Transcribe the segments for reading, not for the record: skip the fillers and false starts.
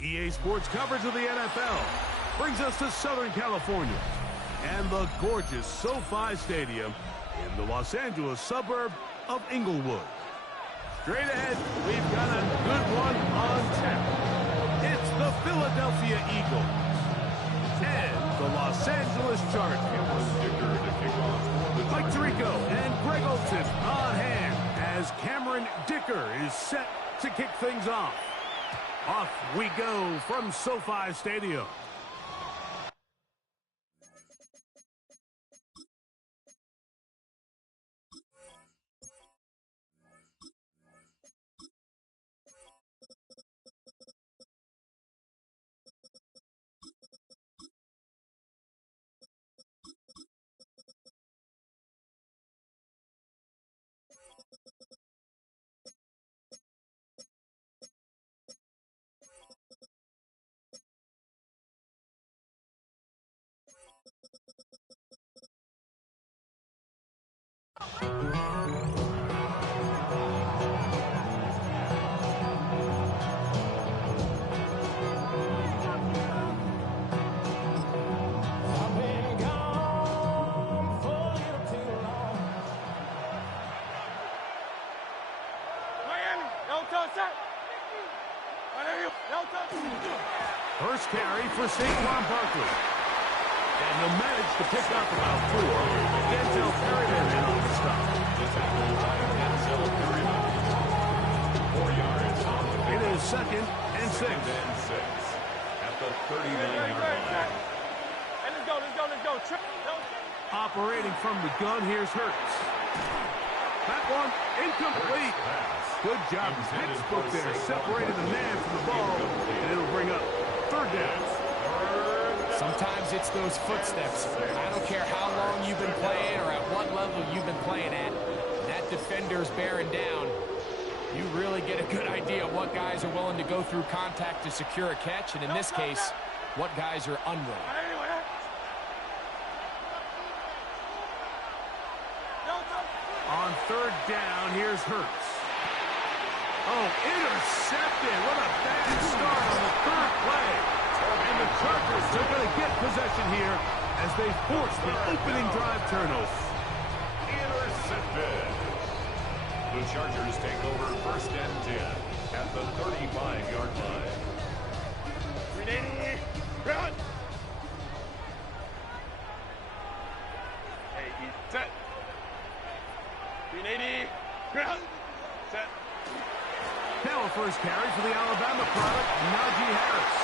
EA Sports coverage of the NFL brings us to Southern California and the gorgeous SoFi Stadium in the Los Angeles suburb of Inglewood. Straight ahead, we've got a good one on tap. It's the Philadelphia Eagles and the Los Angeles Chargers. Mike Tirico and Greg Olson on hand as Cameron Dicker is set to kick things off. Off we go from SoFi Stadium. First carry for Saquon Barkley. And he'll manage to pick up about 4. Denzel Perryman in on the stop. It is 2nd and 6. At the 39-yard line. Let's go. Operating from the gun, here's Hurts. That one incomplete. Good job. Pittsburgh there separated the man from the ball, and it'll bring up 3rd down. Sometimes it's those footsteps. I don't care how long you've been playing or at what level you've been playing at. That defender's bearing down. You really get a good idea of what guys are willing to go through contact to secure a catch, and in this case, what guys are unwilling. On 3rd down, here's Hurts. Oh, intercepted. What a bad start on the 3rd play. And the Chargers are going to get possession here as they force the opening drive turnover. Intercepted. The Chargers take over 1st and 10 at the 35-yard line. Run! Hey, he's set. 380. Ground. Set. Now a first carry for the Alabama product, Najee Harris.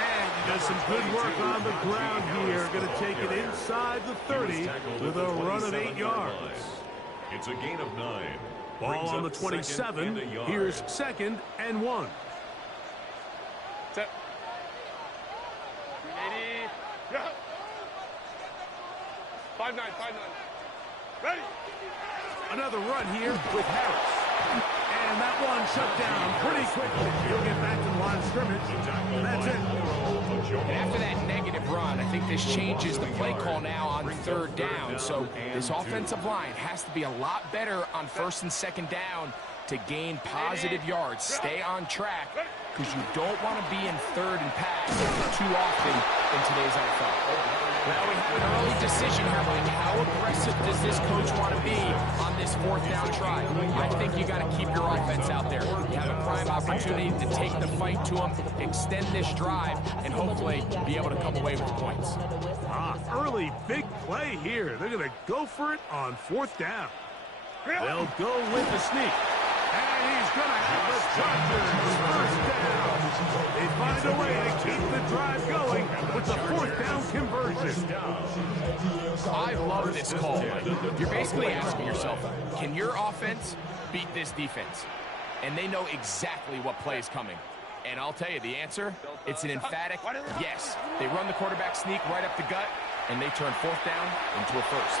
And he does some good work on the ground here. Going to take it inside the 30 with a run of 8 yards. It's a gain of 9. Ball on the 27. Here's 2nd and 1. Set. 380. Ground. 5-9. Ready. Another run here with Harris. And that one shut down pretty quickly. He'll get back to the line of scrimmage. That's it. And after that negative run, I think this changes the play call now on 3rd down. So this offensive line has to be a lot better on 1st and 2nd down to gain positive yards. Stay on track because you don't want to be in 3rd and pass too often in today's NFL. Now we have an early decision here. How aggressive does this coach want to be on this 4th down try? I think you got to keep your offense out there. You have a prime opportunity to take the fight to them, extend this drive, and hopefully be able to come away with points. Early big play here. They're going to go for it on 4th down. They'll go with the sneak. And he's going to have the Chargers 1st down. They find a way to keep the drive going with the 4th down conversion. I love this call. You're basically asking yourself, can your offense beat this defense? And they know exactly what play is coming. And I'll tell you the answer, it's an emphatic yes. They run the quarterback sneak right up the gut, and they turn 4th down into a 1st.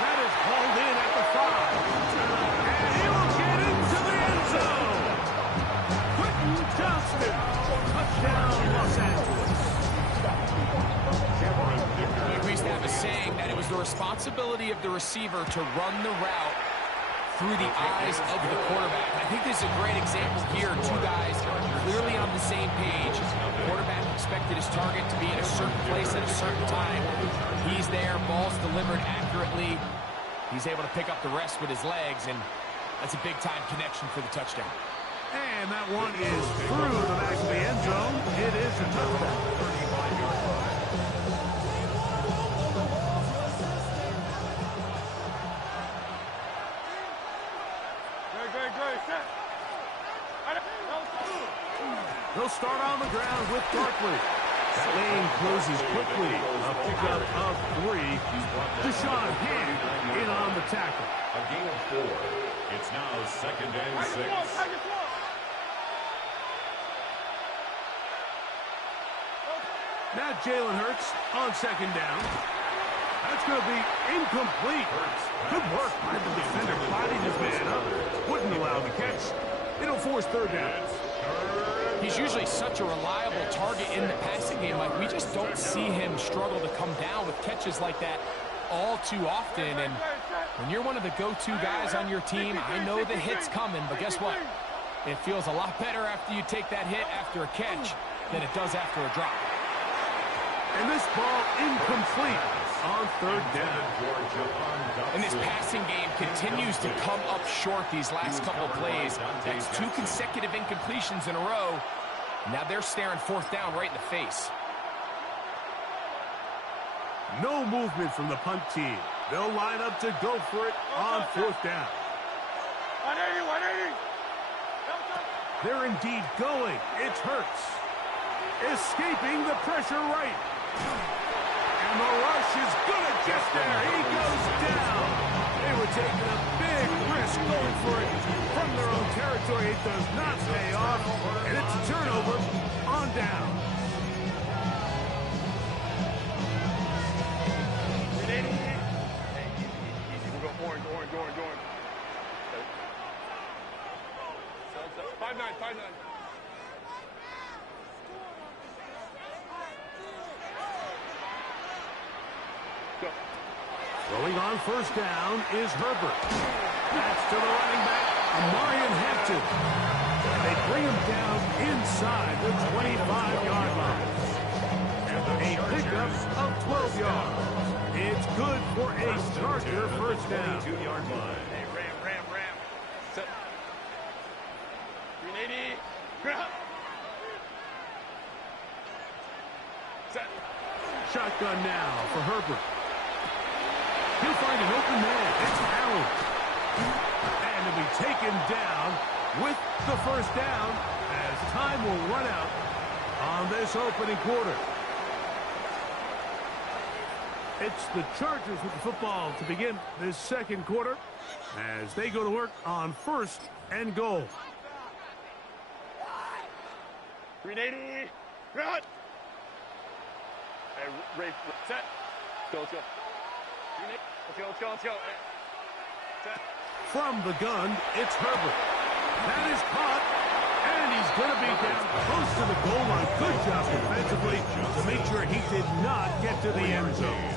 That is hauled in at the 5. And he will get into the end zone. Quentin Johnston, touchdown Los Angeles. We used to have a saying that it was the responsibility of the receiver to run the route through the eyes of the quarterback. I think this is a great example here. Two guys clearly on the same page. The quarterback expected his target to be in a certain place at a certain time. He's there, ball's delivered accurately. He's able to pick up the rest with his legs, and that's a big-time connection for the touchdown. And that one is through the back of the end zone. It is a touchdown. 35-yard line. They'll start on the ground with Barkley. That lane closes quickly. A pickup of 3. Deshaun Hand in on the tackle. A gain of 4. It's now 2nd and 6. Now Jalen Hurts on 2nd down. That's going to be incomplete. Good work by the defender. Bodied his man up. Wouldn't allow the catch. It'll force 3rd down. He's usually such a reliable target in the passing game. Like, we just don't see him struggle to come down with catches like that all too often. And when you're one of the go-to guys on your team, I know the hit's coming, but guess what? It feels a lot better after you take that hit after a catch than it does after a drop. And this ball incomplete on 3rd down. And this passing game continues to come up short these last couple of plays. That's 2 consecutive incompletions in a row. Now they're staring 4th down right in the face. No movement from the punt team. They'll line up to go for it on 4th down. 180. They're indeed going. It's Hurts. Escaping the pressure right. And the rush is going to get there. He goes down. They were taking a big risk going for it from their own territory. It does not pay off. And it's a turnover on down. We'll go orange. 5-9. Throwing on 1st down is Herbert. That's to the running back, Amarian Hampton. And they bring him down inside the 25-yard line. A pickup of 12 yards. It's good for a Charger 1st down. 22-yard line. Hey, ram. Set. 380. Set. Shotgun now for Herbert. He'll find an open man. It's Allen. And he'll be taken down with the 1st down as time will run out on this opening quarter. It's the Chargers with the football to begin this 2nd quarter as they go to work on 1st and goal. 380. Run. Hey, Ray, set. Let's go. Let's go. Set. From the gun, it's Herbert. That is caught, and he's going to be down close to the goal line. Good job defensively to make sure he did not get to the end zone.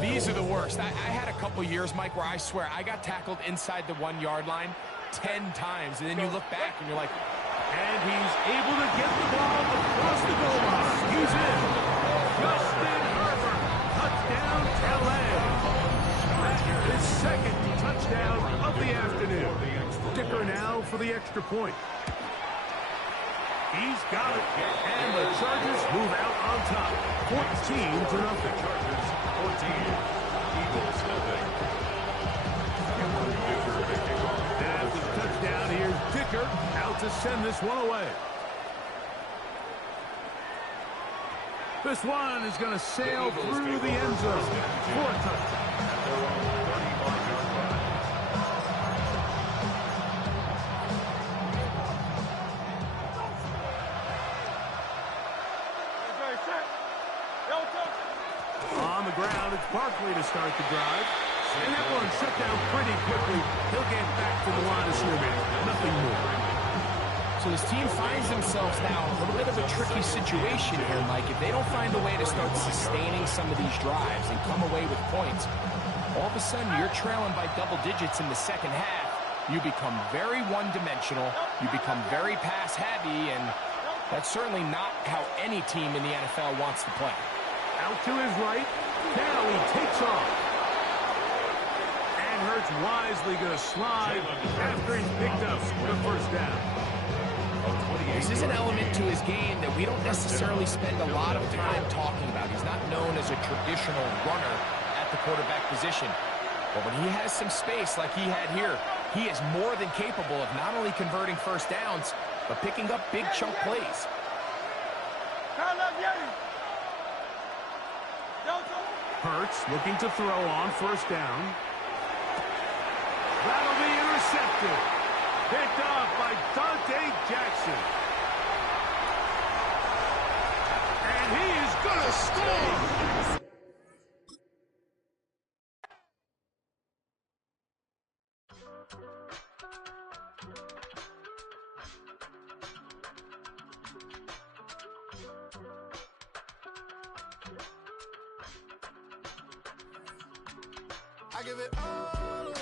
These are the worst. I had a couple years, Mike, where I swear I got tackled inside the 1-yard line 10 times, and then you look back and you're like, and he's able to get the ball across the goal line. He's in. Justin Herbert, touchdown LA. His 2nd touchdown of the afternoon. Dicker now for the extra point. He's got it, and the Chargers move out on top, 14-0. Chargers 14, Eagles nothing. After the touchdown, here's Dicker out to send this one away. This one is going to sail through the end zone for a touchdown. On the ground, it's Barkley to start the drive. And that one shut down pretty quickly. He'll get back to the line of scrimmage. Nothing more. so this team finds themselves now in a little bit of a tricky situation here, Mike. If they don't find a way to start sustaining some of these drives and come away with points, all of a sudden you're trailing by double digits in the second half. You become very one-dimensional. You become very pass-heavy, and that's certainly not how any team in the NFL wants to play. Out to his right. Now he takes off. And Hurts wisely going to slide after he's picked up the first down. This is an element to his game that we don't necessarily spend a lot of time talking about. He's not known as a traditional runner at the quarterback position. But when he has some space like he had here, he is more than capable of not only converting first downs, but picking up big chunk plays. Hurts looking to throw on first down. That'll be intercepted. Picked off by Dante Jackson. And he is going to score. I give it all away.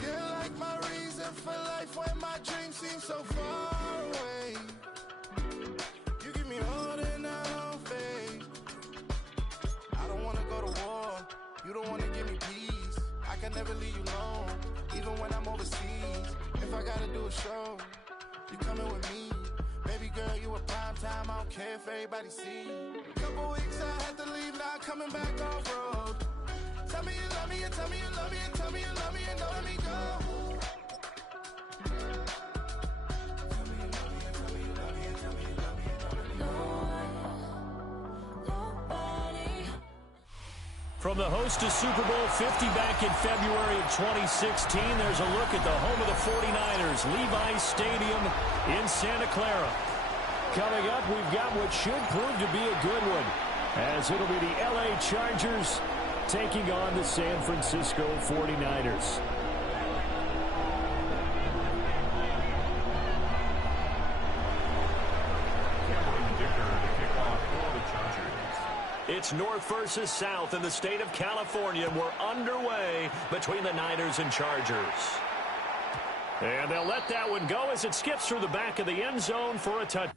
You're like my reason for life when my dreams seem so far away. You give me more than I don't face. I don't wanna go to war. You don't wanna give me peace. I can never leave you alone, even when I'm overseas. If I gotta do a show, you coming with me. Baby girl, you a prime time. I don't care if everybody see. Couple weeks I had to leave, now coming back off road. Tell me you love me, and tell me you love me, and tell me you love me, and don't let me go. Tell me you love me, and tell me you love me, and tell me you love me, and don't let me go. Nobody. From the host to Super Bowl 50 back in February of 2016, there's a look at the home of the 49ers, Levi's Stadium in Santa Clara. Coming up, we've got what should prove to be a good one, as it'll be the LA Chargers taking on the San Francisco 49ers. It's North versus South in the state of California. We're underway between the Niners and Chargers. And they'll let that one go as it skips through the back of the end zone for a touchdown.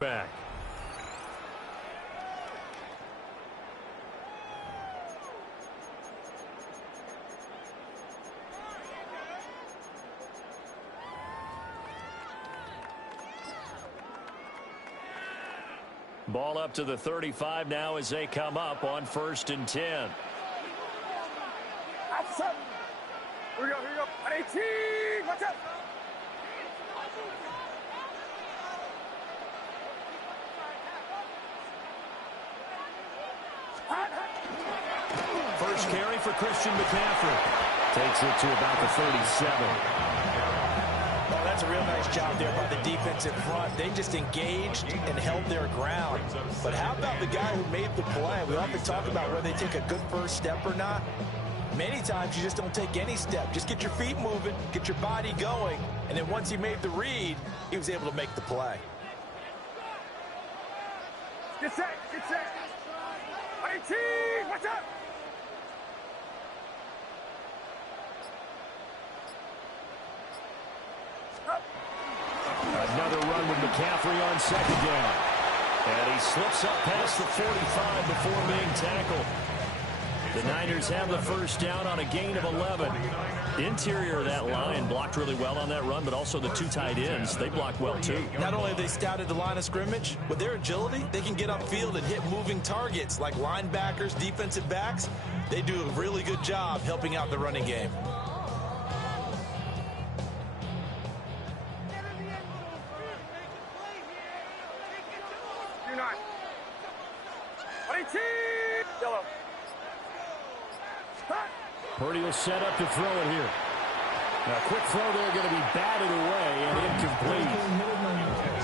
Back. Ball up to the 35 now as they come up on 1st and 10. Here we go, here we go. 18, watch out. First carry for Christian McCaffrey. Takes it to about the 37. Well, that's a real nice job there by the defensive front. They just engaged and held their ground. But how about the guy who made the play? We often talk about whether they take a good first step or not. Many times you just don't take any step. Just get your feet moving, get your body going, and then once he made the read, he was able to make the play. Get set, get set. 18, watch out. Another run with McCaffrey on 2nd down. And he slips up past the 45 before being tackled. The Niners have the first down on a gain of 11. Interior of that line blocked really well on that run, but also the two tight ends, they blocked well too. Not only have they scouted the line of scrimmage, with their agility, they can get upfield and hit moving targets like linebackers, defensive backs. They do a really good job helping out the running game. You're not. 18! Yellow. Purdy will set up to throw it here. Now, quick throw there, going to be batted away and incomplete.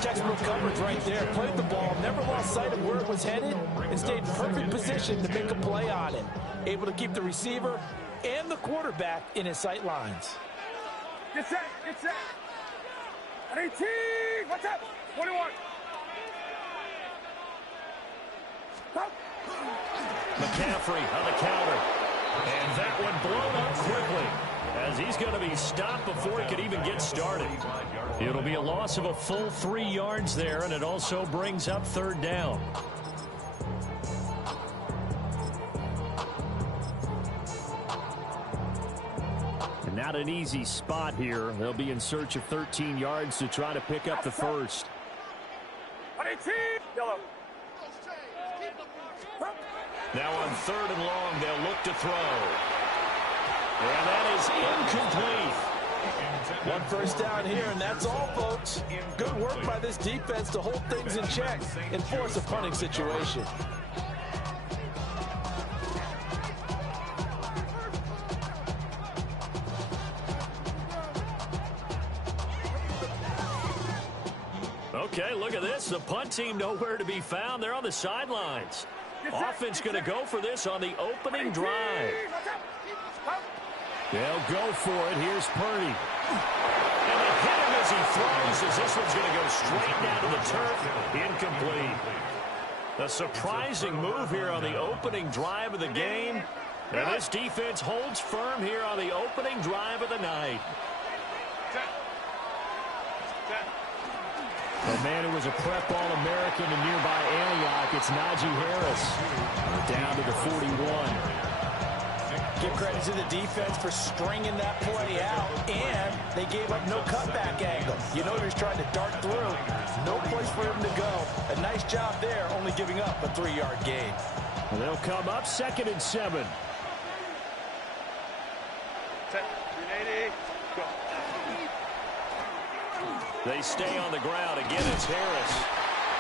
Textbook coverage right there. Played the ball, never lost sight of where it was headed, and stayed in perfect position to make a play on it. Able to keep the receiver and the quarterback in his sight lines. Get set, get set. 18! What's up? 21. Stop. McCaffrey on the counter. And that one blown up quickly as he's going to be stopped before he could even get started. It'll be a loss of a full 3 yards there, and it also brings up third down. And not an easy spot here. They'll be in search of 13 yards to try to pick up the first. 18! Yellow. Now on third and long, they'll look to throw. And that is incomplete. One first down here, and that's all, folks. Good work by this defense to hold things in check and force a punting situation. Okay, look at this. The punt team nowhere to be found. They're on the sidelines. Offense going to go for this on the opening drive. They'll go for it. Here's Purdy. And they hit him as he throws, as this one's going to go straight down to the turf. Incomplete. A surprising move here on the opening drive of the game. And this defense holds firm here on the opening drive of the night. A man who was a prep All-American in nearby Antioch, it's Najee Harris. Down to the 41. Give credit to the defense for stringing that play out, and they gave up no cutback angle. You know he was trying to dart through. No place for him to go. A nice job there, only giving up a 3-yard gain. Well, they'll come up 2nd and 7. Set. 380. Go. They stay on the ground. Again, it's Harris.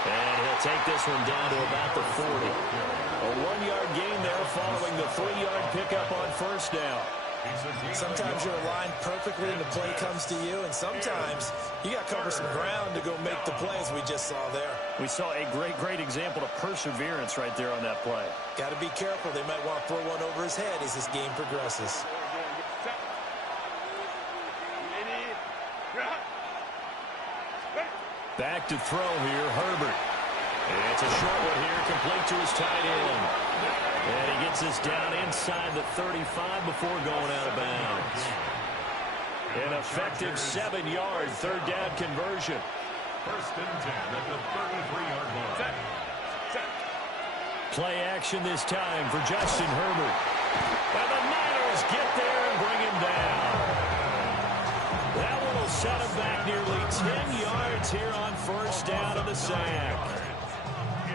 And he'll take this one down to about the 40. A 1-yard gain there following the 3-yard pickup on first down. Sometimes you're aligned perfectly and the play comes to you, and sometimes you got to cover some ground to go make the plays we just saw there. We saw a great example of perseverance right there on that play. Got to be careful. They might want to throw one over his head as this game progresses. Back to throw here, Herbert. It's a short one here, complete to his tight end. And he gets this down inside the 35 before going out of bounds. An effective 7-yard third down conversion. 1st and 10 at the 33-yard line. Play action this time for Justin Herbert. And the Niners get there and bring him down. That one will set him back nearly 10 yards here on first down of the sack.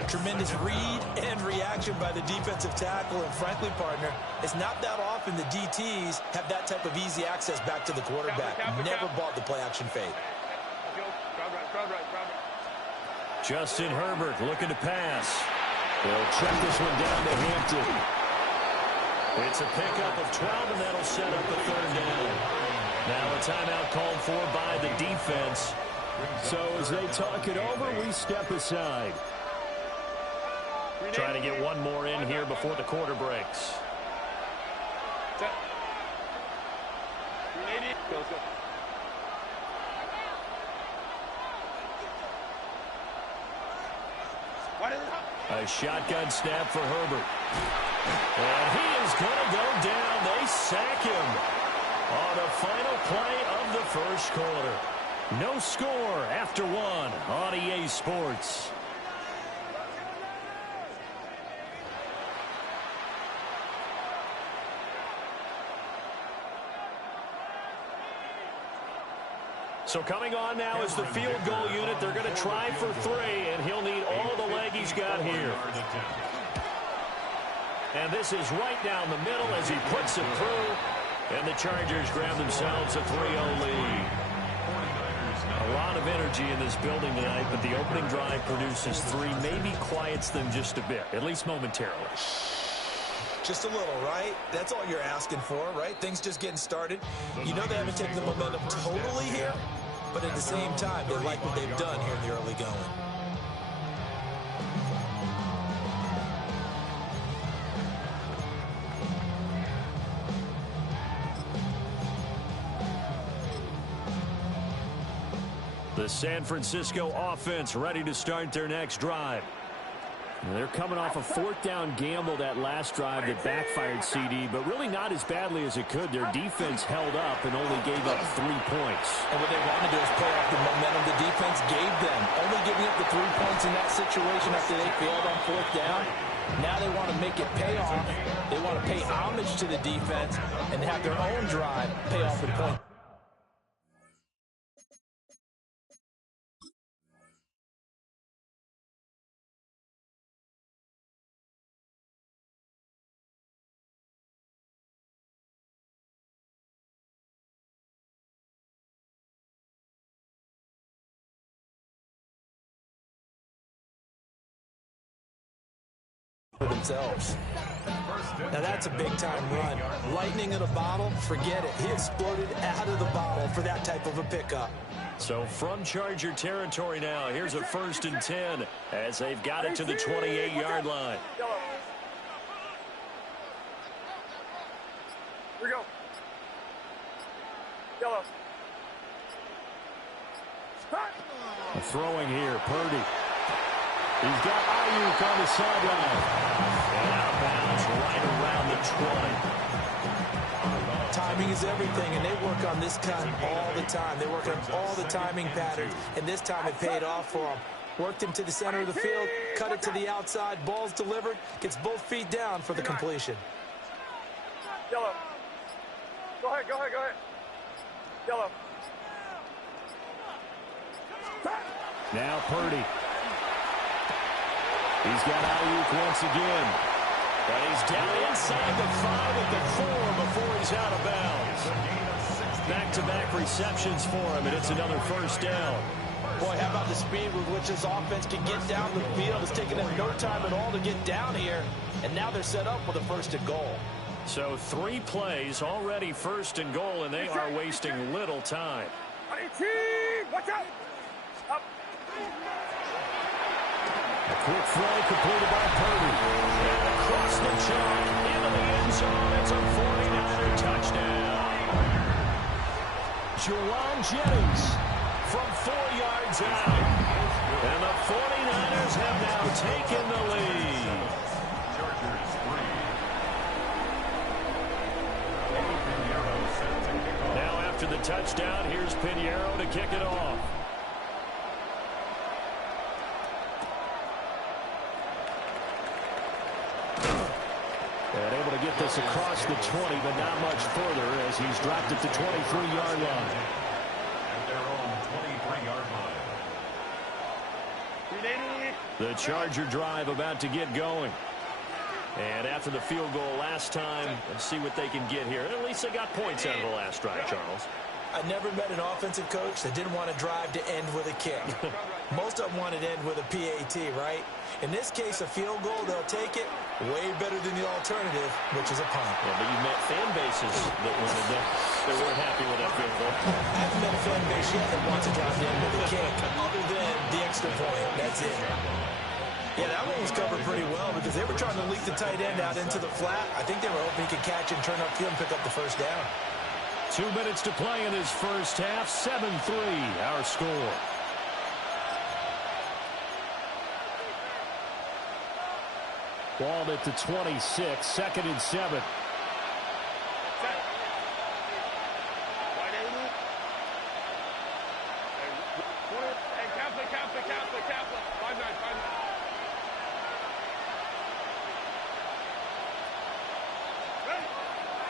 Tremendous read and reaction by the defensive tackle, and frankly, partner, it's not that often the DTs have that type of easy access back to the quarterback. Never bought the play action fade. Justin Herbert looking to pass. They'll check this one down to Hampton. It's a pickup of 12, and that'll set up a third down. Now a timeout called for by the defense. So as they talk it over, we step aside. Trying to get one more in here before the quarter breaks. A shotgun snap for Herbert. And he is going to go down. They sack him on the final play of the first quarter. No score after one on EA Sports. So coming on now is the field goal unit. They're going to try for 3, and he'll need all the leg he's got here. And this is right down the middle as he puts it through. And the Chargers grab themselves a 3-0 lead. A lot of energy in this building tonight, but the opening drive produces 3, maybe quiets them just a bit, at least momentarily. Just a little, right? That's all you're asking for, right? Things just getting started. You know they haven't taken the momentum totally here, but at the same time, they like what they've done here in the early going. The San Francisco offense ready to start their next drive. They're coming off a 4th down gamble that last drive that backfired CD, but really not as badly as it could. Their defense held up and only gave up 3 points. And what they want to do is play off the momentum the defense gave them. Only giving up the 3 points in that situation after they failed on 4th down. Now they want to make it pay off. They want to pay homage to the defense and have their own drive pay off with points. For themselves. Now that's a big-time run. Lightning in a bottle, forget it. He exploded out of the bottle for that type of a pickup. So from Charger territory now, here's a 1st and 10 as they've got it to the 28-yard line. Here we go. Yellow. Throwing here, Purdy. He's got Ayuk on the sideline. And out of bounds right around the 20. Timing is everything, and they work on this cut all the time. They work on all the timing patterns, and this time it paid off for them. Worked him to the center of the field, cut it to the outside, ball's delivered, gets both feet down for the completion. Yellow. Go ahead. Yellow. Now Purdy. He's got Ayuk once again. But he's down inside the 5 at the 4 before he's out of bounds. Back-to-back receptions for him, and it's another 1st down. Boy, how about the speed with which this offense can get down the field? It's taken them no time at all to get down here, and now they're set up with a 1st and goal. So 3 plays, already 1st and goal, and they are wasting little time. 18, watch out. Up. A quick throw completed by Purdy. And across the chalk, into the end zone. It's a 49er touchdown. Juwan Jennings from 4 yards out. And the 49ers have now taken the lead. Now after the touchdown, here's Pinheiro to kick it off. And able to get this across the 20, but not much further as he's dropped at the 23-yard line. At their own 23-yard line. The Charger drive about to get going. And after the field goal last time, let's see what they can get here. At least they got points out of the last drive, Charles. I never met an offensive coach that didn't want to drive to end with a kick. Most of them wanted to end with a PAT, right? In this case, a field goal, they'll take it way better than the alternative, which is a punt. Yeah, but you met fan bases that weren't happy with that field goal. I haven't met a fan base yet that wants to drive to end with a kick, other than the extra point. That's it. Yeah, that one was covered pretty well because they were trying to leak the tight end out into the flat. I think they were hoping he could catch and turn upfield and pick up the 1st down. 2 minutes to play in this first half. 7-3, our score. Ball at the 26, 2nd and 7.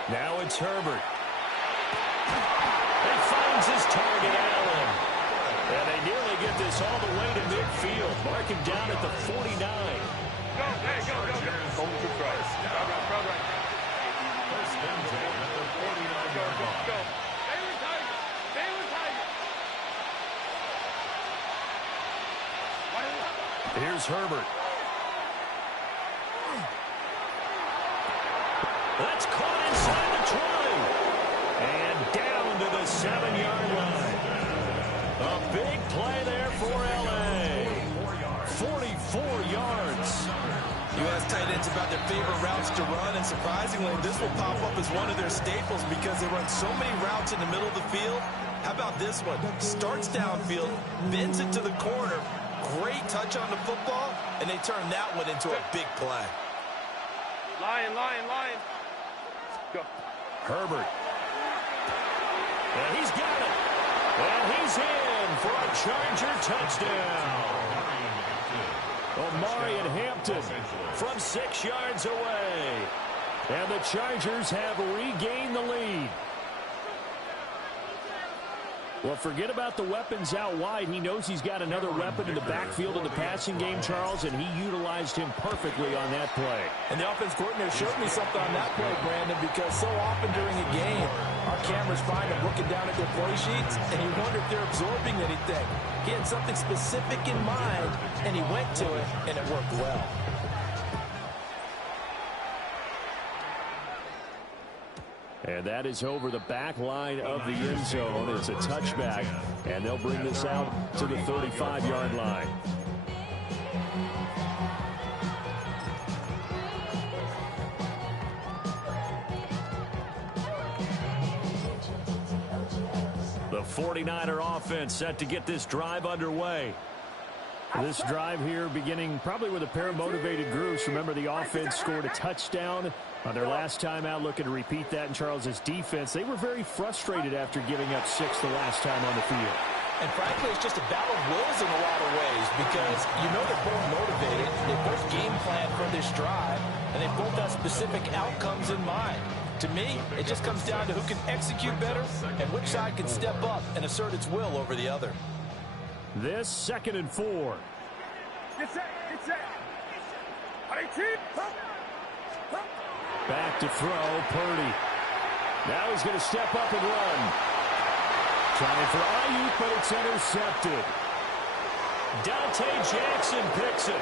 Now it's Herbert. They find finds his target, Allen. And they nearly get this all the way to midfield, marking down at the 49. Go, hey, go. Home to Christ. Right. First and 10 at the 49-yard line. Go. Baylor Tiger. Here's Herbert. That's caught inside the 20. And down to the 7-yard line. A big play there for L.A. 44 yards. You ask tight ends about their favorite routes to run, and surprisingly, this will pop up as one of their staples because they run so many routes in the middle of the field. How about this one? Starts downfield, bends it to the corner, great touch on the football, and they turn that one into a big play. Lion. Go. Herbert. And he's got it. And he's in for a Charger touchdown. Omarion Hampton from 6 yards away. And the Chargers have regained the lead. Well, forget about the weapons out wide. He knows he's got another weapon in the backfield of the passing game, Charles, and he utilized him perfectly on that play. And the offense coordinator showed me something on that play, Brandon, because so often during a game, our cameras find them looking down at their play sheets, and you wonder if they're absorbing anything. He had something specific in mind, and he went to it, and it worked well. And that is over the back line of the end zone. It's a touchback, and they'll bring this out to the 35-yard line. The 49er offense set to get this drive underway. This drive here beginning probably with a pair of motivated groups. Remember, the offense scored a touchdown on their last time out, looking to repeat that in Charles's defense. They were very frustrated after giving up 6 the last time on the field. And frankly, it's just a battle of wills in a lot of ways because you know they're both motivated. They both game plan for this drive, and they both have specific outcomes in mind. To me, it just comes down to who can execute better and which side can step up and assert its will over the other. This 2nd and 4. Get set. 18. Back to throw, Purdy. Now he's going to step up and run. Trying for Ayuk, but it's intercepted. Dante Jackson picks it.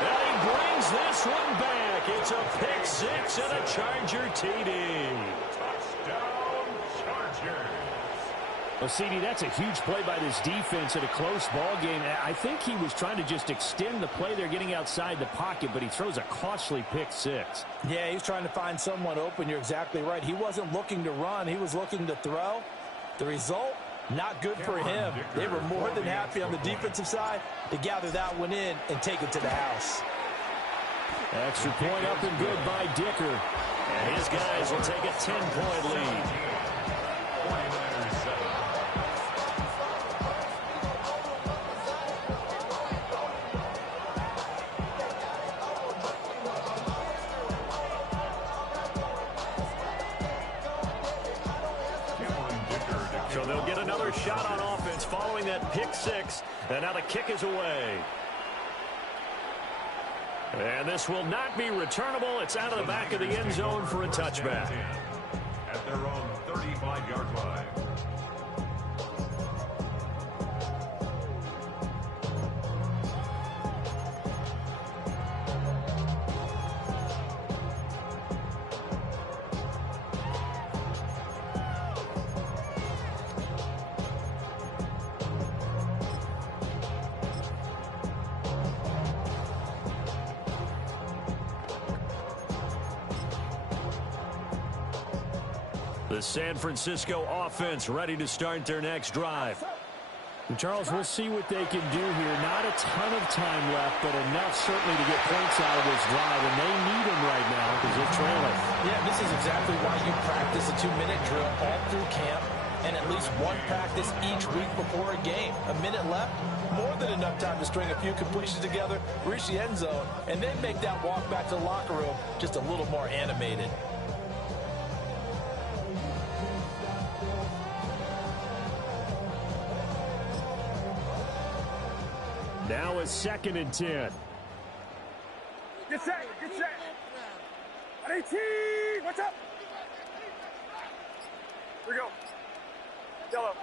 And he brings this one back. It's a pick 6 and a Charger TD. Touchdown, Chargers. Well, CD, that's a huge play by this defense in a close ball game. I think he was trying to just extend the play there, getting outside the pocket, but he throws a costly pick 6. Yeah, he's trying to find someone open. You're exactly right. He wasn't looking to run. He was looking to throw. The result, not good for him. They were more than happy on the defensive side to gather that one in and take it to the house. Extra point up and good by Dicker. And his guys will take a 10-point lead. 49ers 7. So they'll get another shot on offense following that pick 6. And now the kick is away. And this will not be returnable. It's out of the back of the end zone for a touchback. At their own 35-yard line. The San Francisco offense ready to start their next drive. And Charles, we'll see what they can do here. Not a ton of time left, but enough certainly to get points out of this drive, and they need them right now because they're trailing. Yeah, this is exactly why you practice a 2-minute drill all through camp and at least one practice each week before a game. A minute left, more than enough time to string a few completions together, reach the end zone, and then make that walk back to the locker room just a little more animated. 2nd and 10. Get set, get set. At 18, watch out. Here we go. Yellow.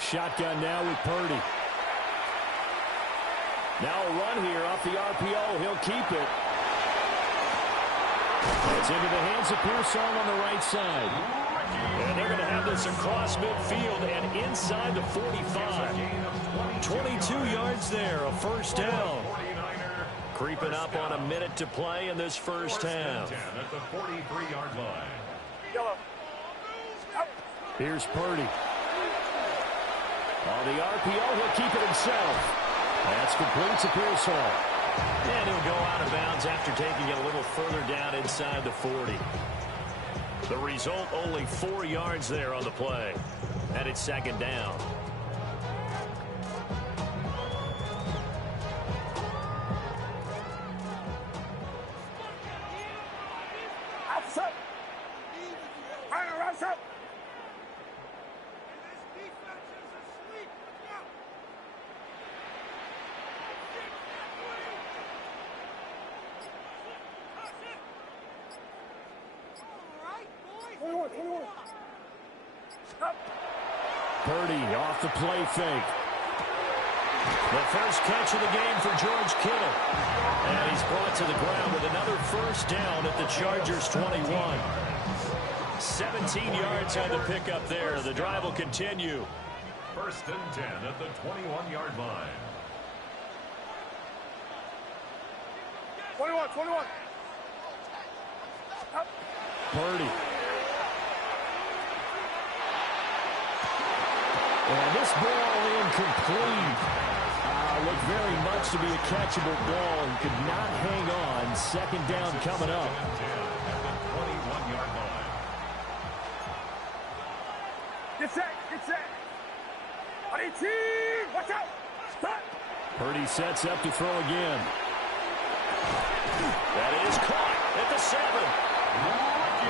Shotgun now with Purdy. Now a run here off the RPO. He'll keep it. It's into the hands of Pearsall on the right side. And they're going to have this across midfield and inside the 45. 22 yards there, a first down. Creeping up on a minute to play in this first half. At the 43-yard line. Yellow. Here's Purdy. On the RPO, he'll keep it himself. That's complete to Pearsall. And he'll go out of bounds after taking it a little further down inside the 40. The result, only 4 yards there on the play. And it's 2nd down. Outside. Right up. Purdy off the play fake. The first catch of the game for George Kittle. And he's brought to the ground with another first down at the Chargers' 21. 17 yards on the pickup there. The drive will continue. 1st and 10 at the 21-yard line. 21. Purdy. And this ball incomplete. Looked very much to be a catchable ball. He could not hang on. 2nd down coming up. At the 21-yard line. Get set. At 18, watch out. Stop. Purdy sets up to throw again. That is caught at the 7.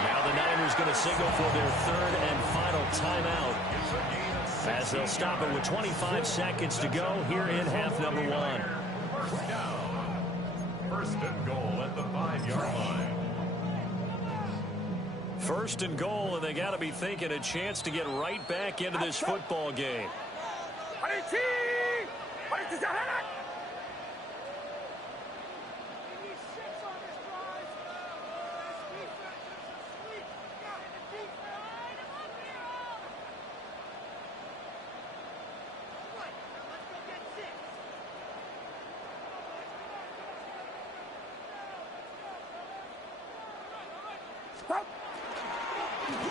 Now the Niners going to signal for their 3rd and final timeout, as they'll stop it with 25 seconds to go here in half number 1. Down. 1st and goal at the 5-yard line. 1st and goal, and they got to be thinking a chance to get right back into this football game.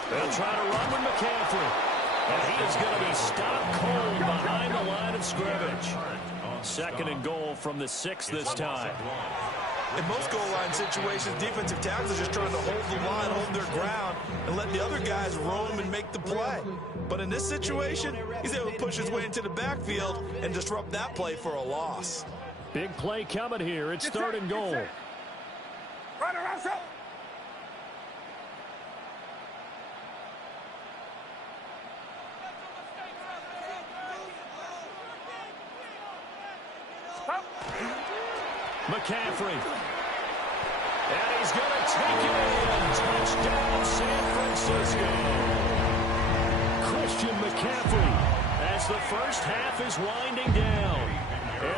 They'll try to run with McCaffrey. And he is going to be stopped cold behind the line of scrimmage. 2nd and goal from the 6 this time. In most goal line situations, defensive tackles are just trying to hold the line, hold their ground, and let the other guys roam and make the play. But in this situation, he's able to push his way into the backfield and disrupt that play for a loss. Big play coming here. It's 3rd and goal. Right around, so. McCaffrey. And he's going to take it in. Touchdown, San Francisco. Christian McCaffrey as the first half is winding down.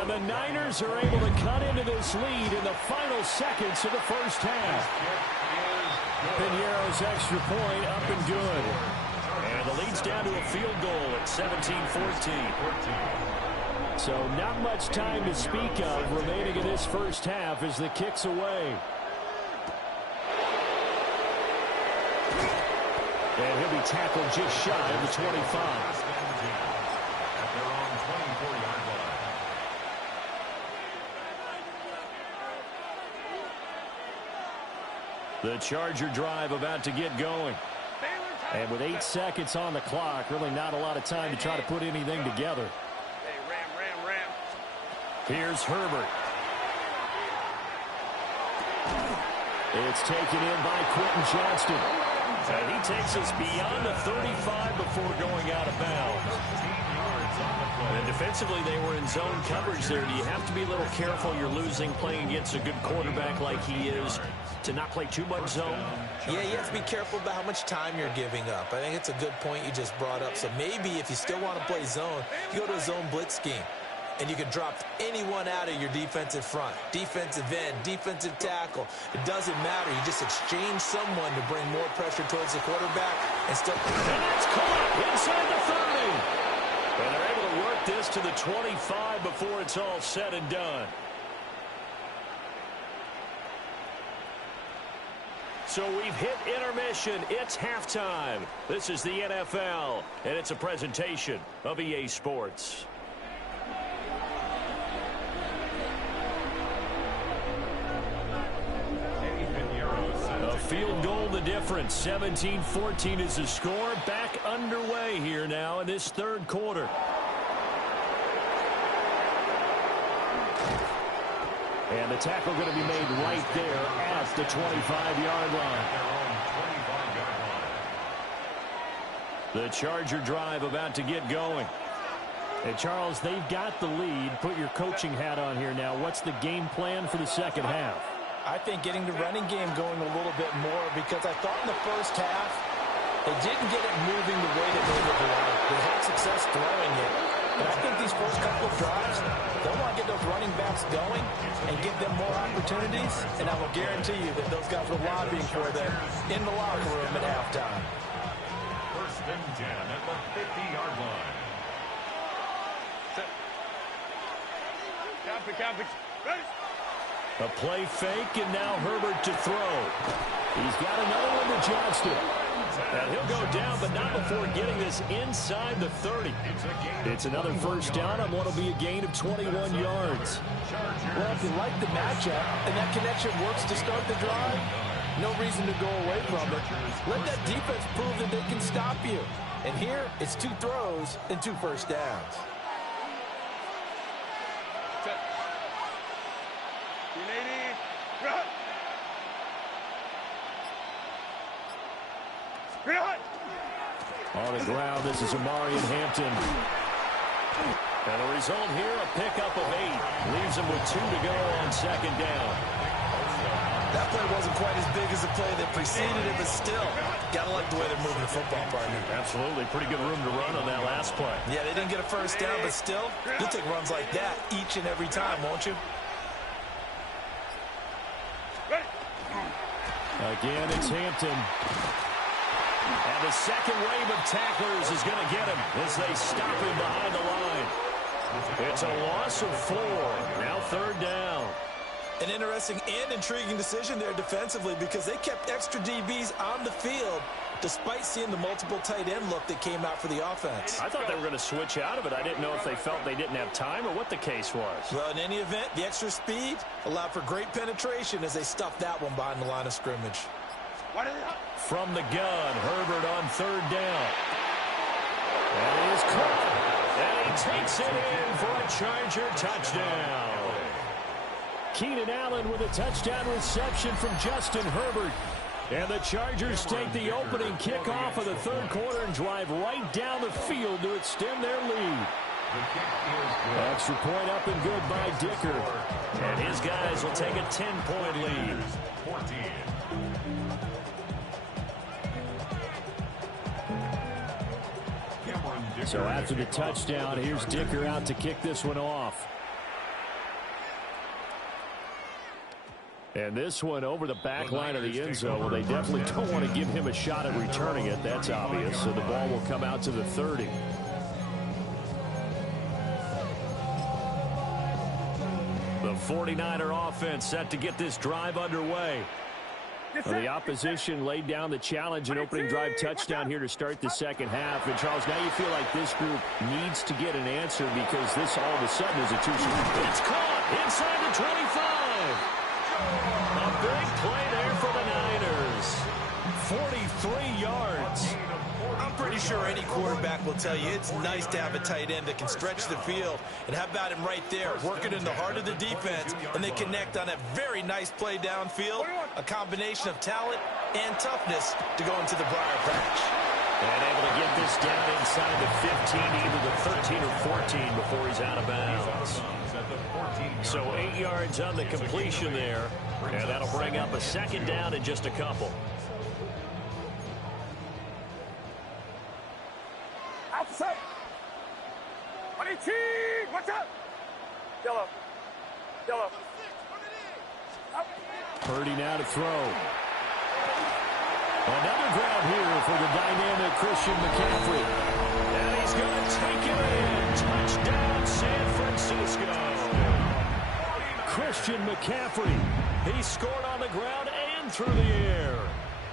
And the Niners are able to cut into this lead in the final seconds of the first half. Piñeiro's extra point up and good. And the lead's down to a field goal at 17-14. So not much time to speak of remaining in this first half as the kick's away. And he'll be tackled just shy of the 25. At their own 24-yard line. The Charger drive about to get going. And with 8 seconds on the clock, really not a lot of time to try to put anything together. Here's Herbert. It's taken in by Quentin Johnston. And he takes us beyond the 35 before going out of bounds. 15 yards on the And defensively, they were in zone coverage there. Do you have to be a little careful? You're losing playing against a good quarterback like he is to not play too much zone? Yeah, you have to be careful about how much time you're giving up. I think it's a good point you just brought up. So maybe if you still want to play zone, you go to a zone blitz scheme. And you can drop anyone out of your defensive front. Defensive end, defensive tackle. It doesn't matter. You just exchange someone to bring more pressure towards the quarterback and still... And that's caught inside the 30. And they're able to work this to the 25 before it's all said and done. So we've hit intermission. It's halftime. This is the NFL, and it's a presentation of EA Sports. Field goal the difference. 17-14 is the score. Back underway here now in this third quarter. And the tackle going to be made right there at the 25-yard line. The Charger drive about to get going. And Charles, they've got the lead. Put your coaching hat on here now. What's the game plan for the second half? I think getting the running game going a little bit more, because I thought in the first half they didn't get it moving the way that they would like. They had success throwing it. But I think these first couple of drives, they'll want to get those running backs going and give them more opportunities. And I will guarantee you that those guys were lobbying for them in the locker room at halftime. First and 10 at the 50-yard line. Copy. Ready? A play fake, and now Herbert to throw. He's got another one to Johnston. And he'll go down, but not before getting this inside the 30. It's another first down on what will be a gain of 21 yards. Well, if you like the matchup and that connection works to start the drive, no reason to go away from it. Let that defense prove that they can stop you. And here, it's 2 throws and 2 first downs. On the ground, this is Amarian Hampton. And the result here, a pickup of 8. Leaves him with 2 to go on second down. That play wasn't quite as big as the play that preceded it, but still, gotta like the way they're moving the football, partner. Absolutely. Pretty good room to run on that last play. Yeah, they didn't get a first down, but still, you'll take runs like that each and every time, won't you? Again, it's Hampton. And the second wave of tacklers is going to get him as they stop him behind the line. It's a loss of 4. Now third down. An interesting and intriguing decision there defensively, because they kept extra DBs on the field despite seeing the multiple tight end look that came out for the offense. I thought they were going to switch out of it. I didn't know if they felt they didn't have time or what the case was. Well, in any event, the extra speed allowed for great penetration as they stuffed that one behind the line of scrimmage. From the gun, Herbert on third down. And he is caught. And he takes it in for a Charger touchdown. Keenan Allen with a touchdown reception from Justin Herbert. And the Chargers take the opening kickoff of the third quarter and drive right down the field to extend their lead. Extra point up and good by Dicker. And his guys will take a 10-point lead. 14. So after the touchdown, here's Dicker out to kick this one off. And this one over the back line of the end zone. Well, they definitely don't want to give him a shot at returning it. That's obvious. So the ball will come out to the 30. The 49er offense set to get this drive underway. Well, the opposition laid down the challenge and opening drive touchdown here to start the second half. And, Charles, now you feel like this group needs to get an answer because this all of a sudden is a two-score. It's caught inside the 25. A big play there for the Niners. 43 yards. I'm pretty sure any quarterback will tell you it's nice to have a tight end that can stretch the field. And how about him right there, working in the heart of the defense, and they connect on a very nice play downfield, a combination of talent and toughness to go into the briar patch. And able to get this down inside the 15, either the 13 or 14 before he's out of bounds. So 8 yards on the completion there, and that'll bring up a second down in just a couple. Outside. 18. Watch out. Yellow. Yellow. Purdy now to throw. Another grab here for the dynamic Christian McCaffrey. And he's going to take it in. Touchdown, San Francisco. Christian McCaffrey. He scored on the ground and through the air.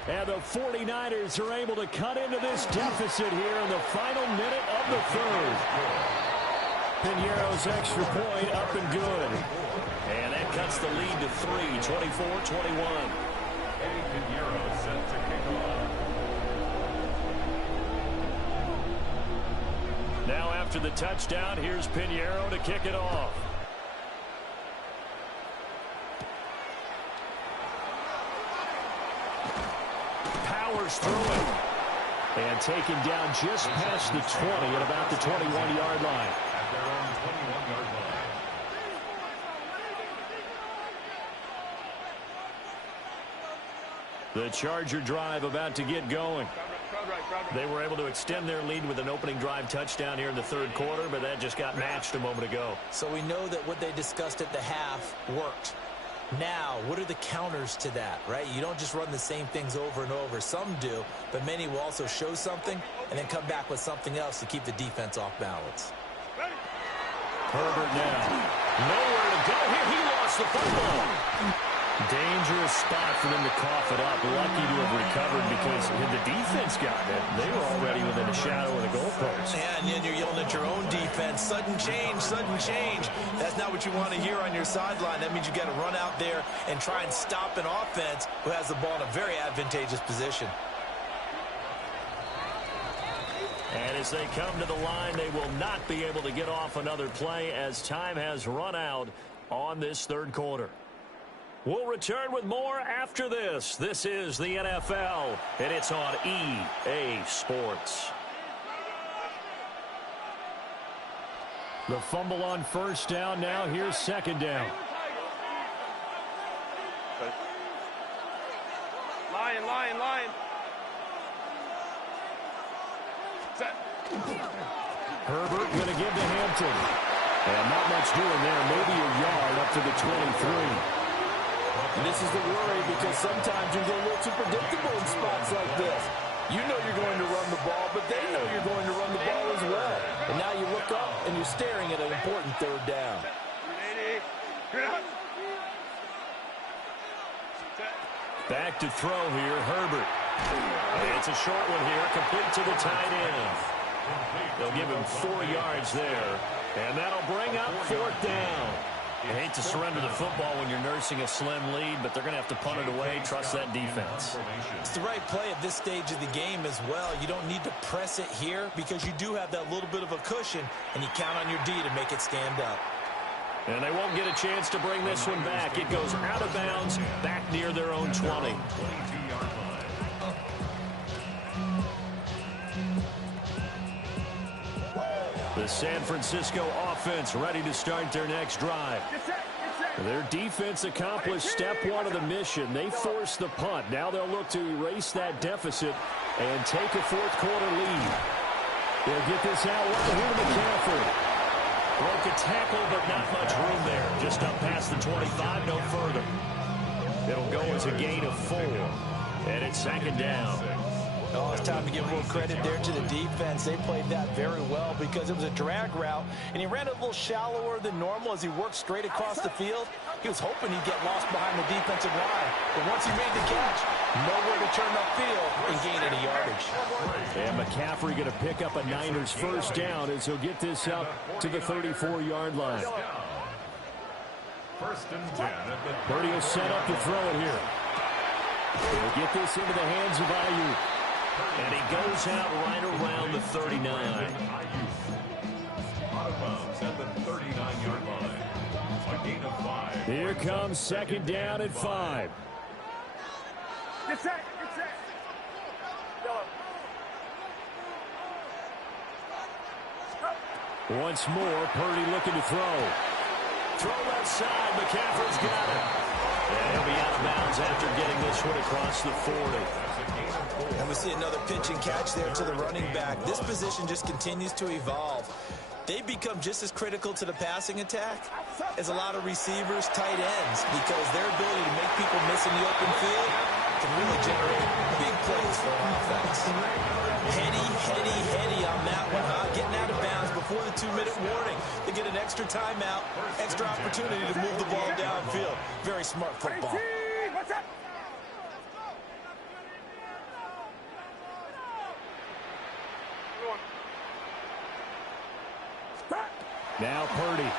And the 49ers are able to cut into this deficit here in the final minute of the third. Piñeiro's extra point up and good. And that cuts the lead to 3, 24-21. Piñeiro set to kick off. Now after the touchdown, here's Piñeiro to kick it off. Powers through it. And taken down just past the 20 at about the 21-yard line. At their own 21-yard line. The Charger drive about to get going. They were able to extend their lead with an opening drive touchdown here in the third quarter, but that just got matched a moment ago. So we know that what they discussed at the half worked. Now, what are the counters to that, right? You don't just run the same things over and over. Some do, but many will also show something and then come back with something else to keep the defense off balance. Herbert now. Nowhere to go here. He lost the football. Dangerous spot for them to cough it up. Lucky to have recovered because had the defense gotten it, they were already within a shadow of the goalpost. Yeah, and then you're yelling at your own defense. Sudden change, sudden change. That's not what you want to hear on your sideline. That means you got to run out there and try and stop an offense who has the ball in a very advantageous position. And as they come to the line, they will not be able to get off another play as time has run out on this third quarter. We'll return with more after this. This is the NFL, and it's on EA Sports. The fumble on first down. Now here's second down. Line. Set. Herbert going to give to Hampton. And not much doing there. Maybe a yard up to the 23. And this is the worry because sometimes you get a little too predictable in spots like this. You know you're going to run the ball, but they know you're going to run the ball as well. And now you look up and you're staring at an important third down. Back to throw here, Herbert. It's a short one here, complete to the tight end. They'll give him 4 yards there, and that'll bring up fourth down. You hate to surrender the football when you're nursing a slim lead, but they're going to have to punt it away, trust that defense. It's the right play at this stage of the game as well. You don't need to press it here because you do have that little bit of a cushion, and you count on your D to make it stand up. And they won't get a chance to bring this one back. It goes out of bounds, back near their own 20. The San Francisco offense ready to start their next drive. Their defense accomplished step one of the mission. They forced the punt. Now they'll look to erase that deficit and take a fourth quarter lead. They'll get this out right here to McCaffrey. Broke a tackle, but not much room there. Just up past the 25, no further. It'll go as a gain of 4. And it's second down. Oh, it's time to give a little credit there to the defense. They played that very well because it was a drag route, and he ran a little shallower than normal as he worked straight across the field. He was hoping he'd get lost behind the defensive line, but once he made the catch, nowhere to turn upfield and gain any yardage. And McCaffrey going to pick up a Niners first down as he'll get this up to the 34-yard line. First and 10 at the Purdy will set up to throw it here. He'll get this into the hands of Ayuk. And he goes out right around the 39. Out of bounds at the 39-yard line. A gain of 5. Here comes second down at 5. Get set. Once more, Purdy looking to throw. Throw left side. McCaffrey's got it. And he'll be out of bounds after getting this one across the 40. And we see another pitch and catch there to the running back. This position just continues to evolve. They become just as critical to the passing attack as a lot of receivers, tight ends, because their ability to make people miss in the open field can really generate big plays for an offense. Heady on that one, huh? Getting out of bounds before the 2-minute warning. They get an extra timeout, extra opportunity to move the ball downfield. Very smart football. What's up? Now Purdy.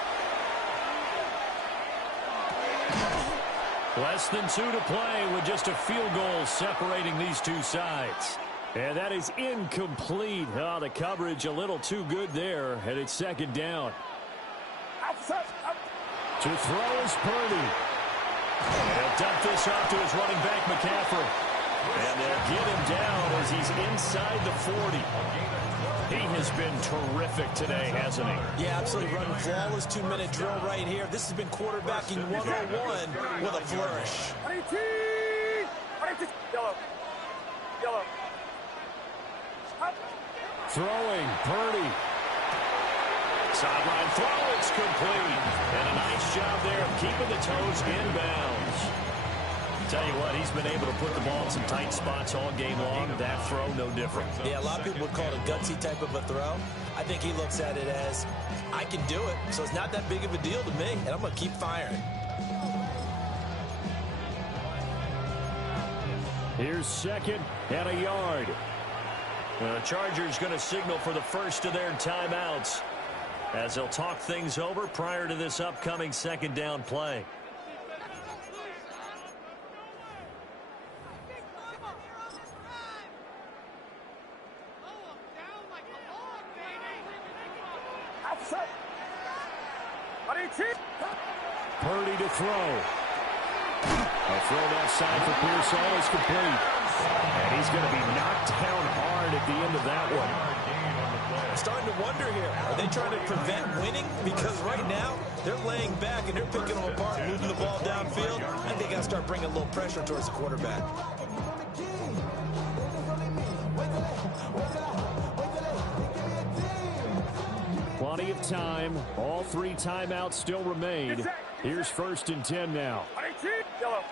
Less than 2 to play with just a field goal separating these two sides. And that is incomplete. Oh, the coverage a little too good there, and it's second down. To throw is Purdy. And he'll dump this off to his running back, McCaffrey. And they'll get him down as he's inside the 40. He has been terrific today, hasn't he? Yeah, absolutely. Running flawless 2-minute drill right here. This has been quarterbacking 101 with a flourish. Yellow. Throwing, Purdy. Sideline throw, it's complete. And a nice job there of keeping the toes inbounds. Tell you what, he's been able to put the ball in some tight spots all game long. That throw, no different. Yeah, a lot of people would call it a gutsy type of a throw. I think he looks at it as, I can do it, so it's not that big of a deal to me, and I'm going to keep firing. Here's second and a yard. The Chargers going to signal for the first of their timeouts as they'll talk things over prior to this upcoming second down play. Purdy to throw. A throw outside for Pearsall is complete. And he's going to be knocked down hard at the end of that one. I'm starting to wonder here, are they trying to prevent winning? Because right now, they're laying back and they're picking them apart, moving the ball downfield. I think I'll start bringing a little pressure towards the quarterback. Plenty of time. All 3 timeouts still remain. Here's first and 10 now. Yellow.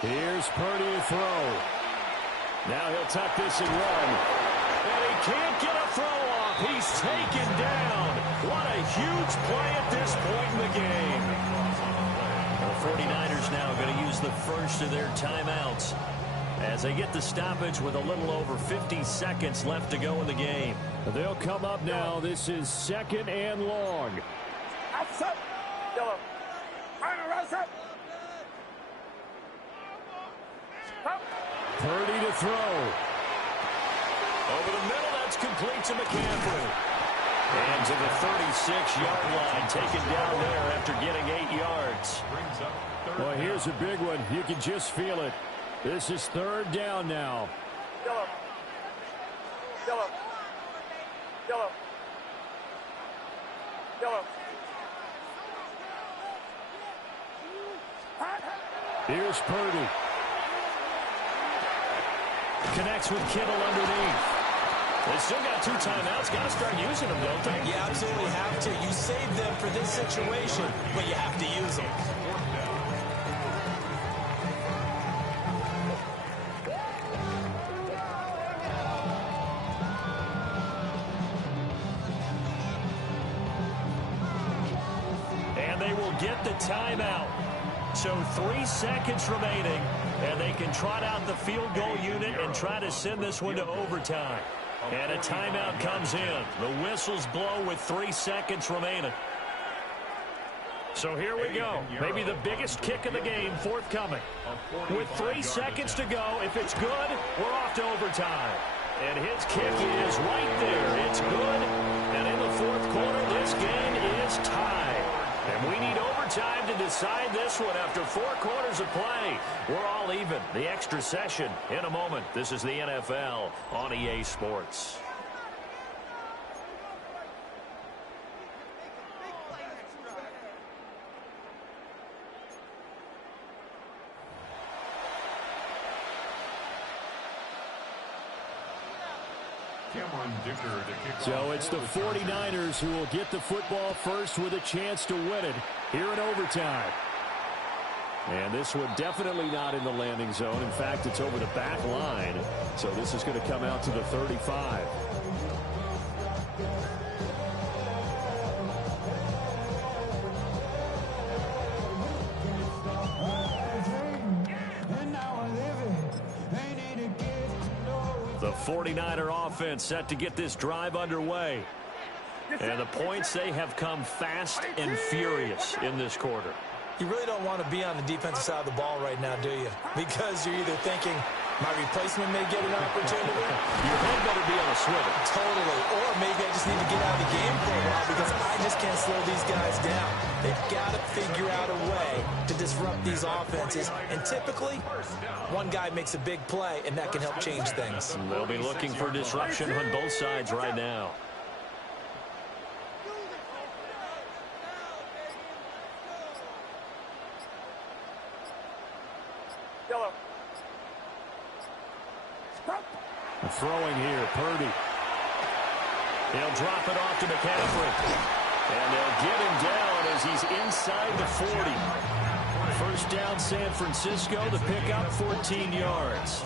Here's Purdy to throw. Now he'll tuck this and run. And he can't get a throw off. He's taken down. What a huge play at this point in the game. The 49ers now going to use the first of their timeouts as they get the stoppage with a little over 50 seconds left to go in the game. They'll come up now. This is second and long. Outside. Yellow. Purdy to throw. Over the middle, that's complete to McCaffrey. And to the 36-yard line, taken down there after getting 8 yards. Well, here's a big one. You can just feel it. This is third down now. Yellow. Here's Purdy. Connects with Kittle underneath. They still got 2 timeouts. Got to start using them, don't they? You absolutely have to. You save them for this situation, but you have to use them. And they will get the timeout. So 3 seconds remaining, and they can trot out the field goal unit and try to send this one to overtime. And a timeout comes in. The whistles blow with 3 seconds remaining. So here we go. Maybe the biggest kick of the game forthcoming. With 3 seconds to go, if it's good, we're off to overtime. And his kick is right there. It's good. And in the fourth quarter, this game is tied. And we need overtime to decide this one after 4 quarters of play. We're all even. The extra session in a moment. This is the NFL on EA Sports. So it's the 49ers who will get the football first with a chance to win it here in overtime. And this one definitely not in the landing zone. In fact, it's over the back line. So this is going to come out to the 35. The 49er offense set to get this drive underway. And the points, they have come fast and furious in this quarter. You really don't want to be on the defensive side of the ball right now, do you? Because you're either thinking, my replacement may get an opportunity. Your head better be on a swivel. Totally. Or maybe I just need to get out of the game for a while because I just can't slow these guys down. They've got to figure out a way to disrupt these offenses. And typically, one guy makes a big play, and that can help change things. They'll be looking for disruption on both sides right now. Throwing here, Purdy. He'll drop it off to McCaffrey. And they'll get him down as he's inside the 40. First down, San Francisco. The pickup, 14 yards.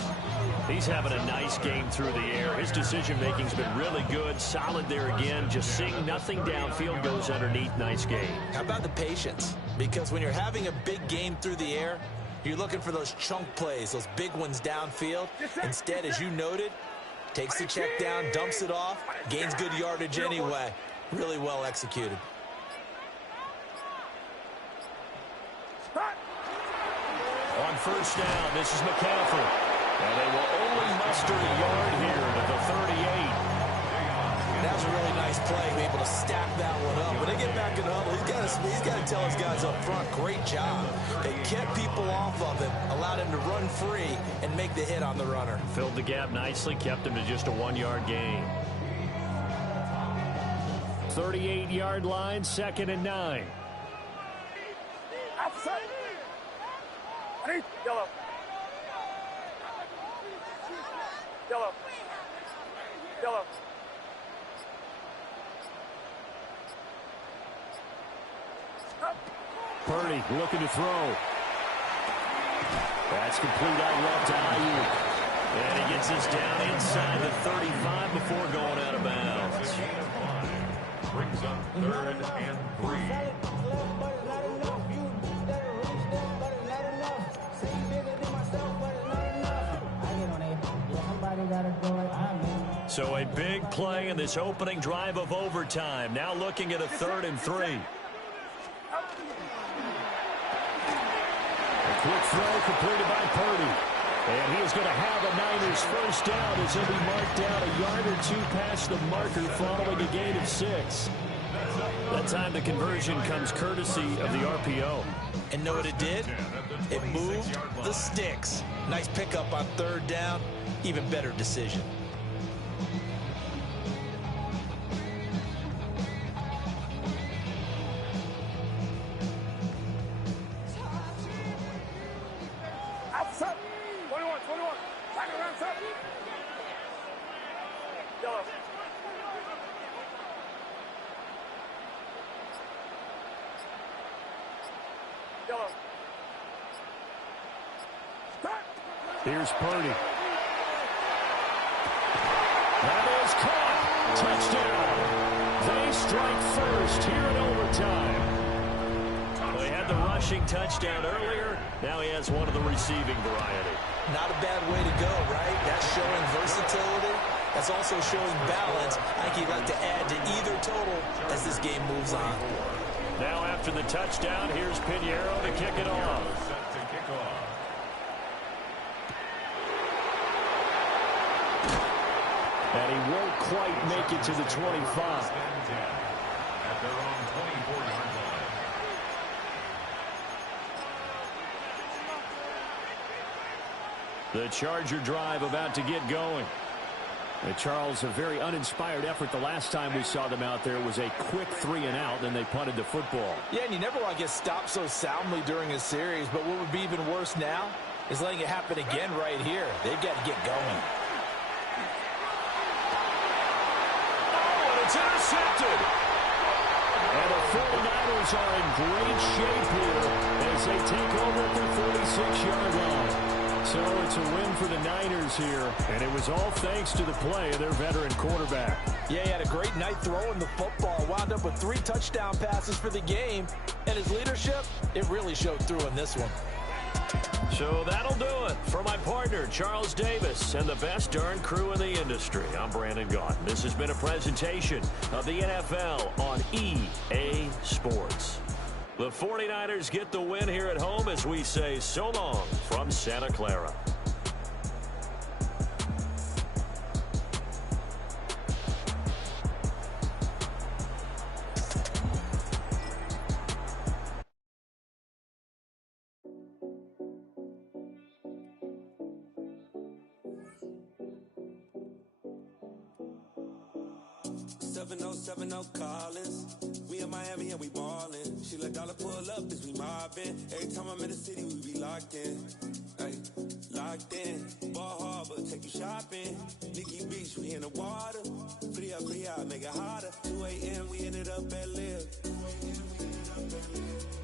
He's having a nice game through the air. His decision-making's been really good. Solid there again. Just seeing nothing downfield, goes underneath. Nice game. How about the patience? Because when you're having a big game through the air, you're looking for those chunk plays, those big ones downfield. Instead, as you noted, takes the check down, dumps it off, gains good yardage anyway. Really well executed. On first down, this is McCaffrey. And they will only muster a yard here at the 38. That was a really nice play, be able to stack that one up. When they get back in the huddle, he's got to tell his guys up front, great job. They kept people off of him, allowed him to run free, and make the hit on the runner. Filled the gap nicely, kept him to just a 1-yard gain. 38-yard line, 2nd and 9. Outside. Ready? Yellow. Yellow. Yellow. Purdy looking to throw. That's complete out left to Ayuk. And he gets this down inside the 35 before going out of bounds. Brings up 3rd and 3. So a big play in this opening drive of overtime. Now looking at a 3rd and 3. Quick throw completed by Purdy. And he is going to have a Niners first down as he'll be marked down a yard or 2 past the marker following a gain of 6. That time the conversion comes courtesy of the RPO. And know what it did? It moved the sticks. Nice pickup on 3rd down. Even better decision. Outside. 21. Back around top. Yellow. Yellow. Start. Here's Purdy. That is caught. Touchdown. They strike first here in overtime. Well, he had the rushing touchdown earlier. Now he has one of the receiving variety. Not a bad way to go, right? That's showing versatility. That's also showing balance. I think he'd like to add to either total as this game moves on. Now after the touchdown, here's Pinheiro to kick it off. And he won't quite make it to the 25. At their own 24-yard line. The Charger drive about to get going. Charles, a very uninspired effort the last time we saw them out there. It was a quick 3-and-out, then they punted the football. Yeah, and you never want to get stopped so soundly during a series, but what would be even worse now is letting it happen again right here. They've got to get going. Oh, and it's intercepted. And the 49ers are in great shape here as they take over at their 46-yard line. So it's a win for the Niners here, and it was all thanks to the play of their veteran quarterback. Yeah, he had a great night throwing the football, wound up with 3 touchdown passes for the game, and his leadership, it really showed through in this one. So that'll do it for my partner, Charles Davis, and the best darn crew in the industry. I'm Brandon Gaudin. This has been a presentation of the NFL on EA Sports. The 49ers get the win here at home as we say so long from Santa Clara. Collins. We in Miami and we ballin'. She let dollar pull up as we mobbin'. Every time I'm in the city, we be locked in. Ay, locked in. Ball Harbor, take you shopping. Nikki Beach, we in the water. Free up, make it hotter. 2 a.m., we ended up at Live.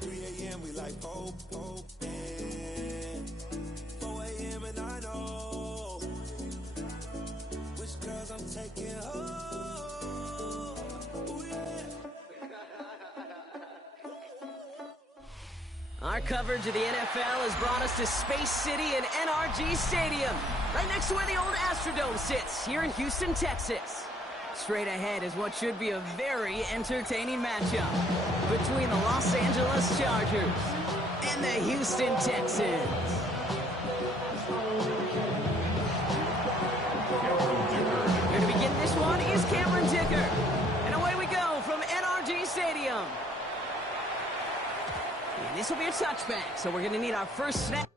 3 a.m., we like Pope. 4 a.m. and I know which girls I'm taking home. Our coverage of the NFL has brought us to Space City and NRG Stadium, right next to where the old Astrodome sits, here in Houston, Texas. Straight ahead is what should be a very entertaining matchup between the Los Angeles Chargers and the Houston Texans. Here to begin this one is Cameron Dicker. And away we go from NRG Stadium. And this will be a touchback, so we're going to need our first snap.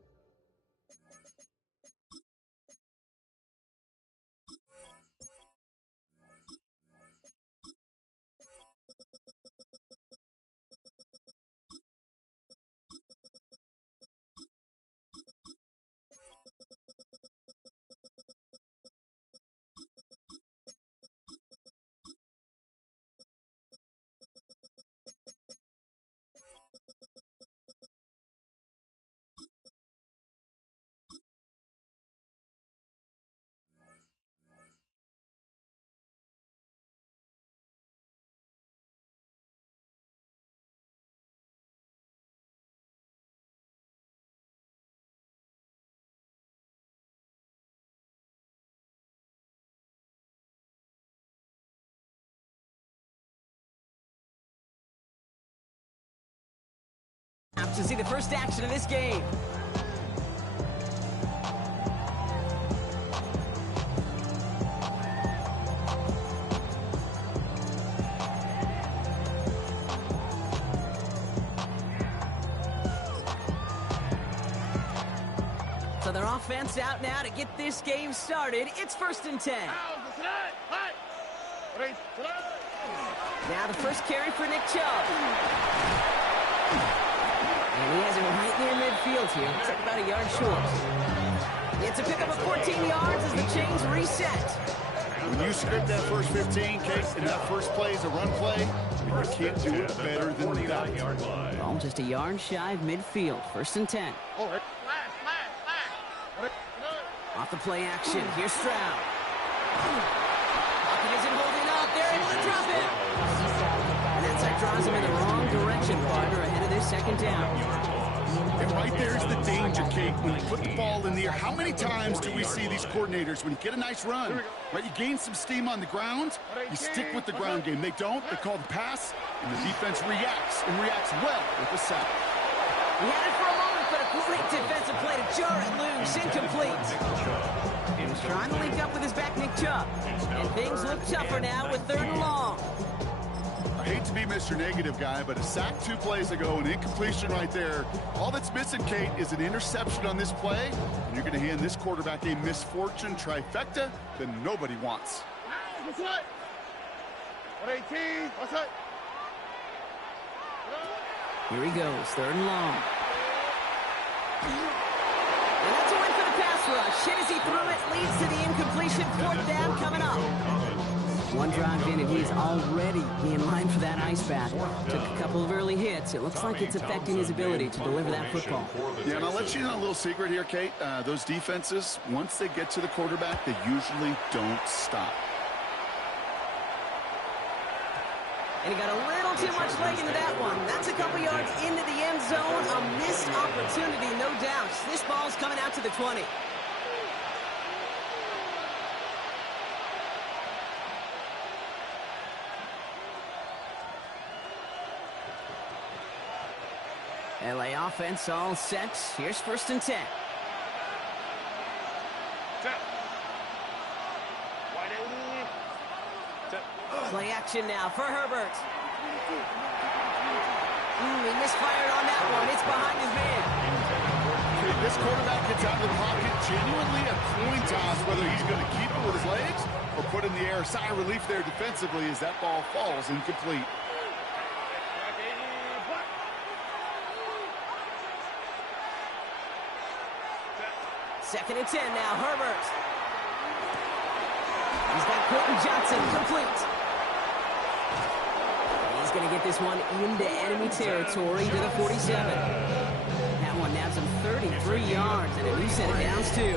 To see the first action of this game. So their offense out now to get this game started. It's 1st and 10. Now the first carry for Nick Chubb. And he has it right near midfield here. It's like about a yard short. It's a pickup of 14 yards as the chains reset. When you script that first 15, Case, and that first play is a run play, you can't do it better than that. Ball just a yard shy of midfield. 1st and 10. Off the play action. Here's Stroud. Pocket isn't holding up. They're able to drop it. And that side draws him in the wrong direction, partner, ahead of this 2nd down. And right there's the danger, Kate. When you put the ball in the air, how many times do we see these coordinators, when you get a nice run, right, you gain some steam on the ground, you stick with the ground game. They don't. They call the pass, and the defense reacts, and reacts well with the sack. He had it for a moment, but a great defensive play to jar it loose. Incomplete. He was trying to link up with his back, Nick Chubb. And things look tougher now with 3rd and long. hate to be Mr. Negative guy, but a sack 2 plays ago, an incompletion right there. All that's missing, Kate, is an interception on this play, and you're going to hand this quarterback a misfortune trifecta that nobody wants. What's that? 118. What's that? Here he goes, 3rd and long. And that's a win for the pass rush. Hit as he threw it, leads to the incompletion. 4th down coming up. One drive in, and he's already in line for that ice bath. Took a couple of early hits. It looks like it's affecting his ability to deliver that football. Yeah, and I'll let you know a little secret here, Kate. Those defenses, once they get to the quarterback, they usually don't stop. And he got a little too much leg into that one. That's a couple yards into the end zone. A missed opportunity, no doubt. This ball's coming out to the 20. LA offense all set. Here's 1st and 10. Play action now for Herbert. He misfired on that one. It's behind his man. This quarterback gets out of the pocket, genuinely a coin toss, whether he's going to keep it with his legs or put in the air. Sigh of relief there defensively as that ball falls incomplete. Second and 10 now, Herbert. He's got Quentin Johnson complete. He's going to get this one into enemy territory to the 47. That one nabs him 33 yards and a new set of downs, too.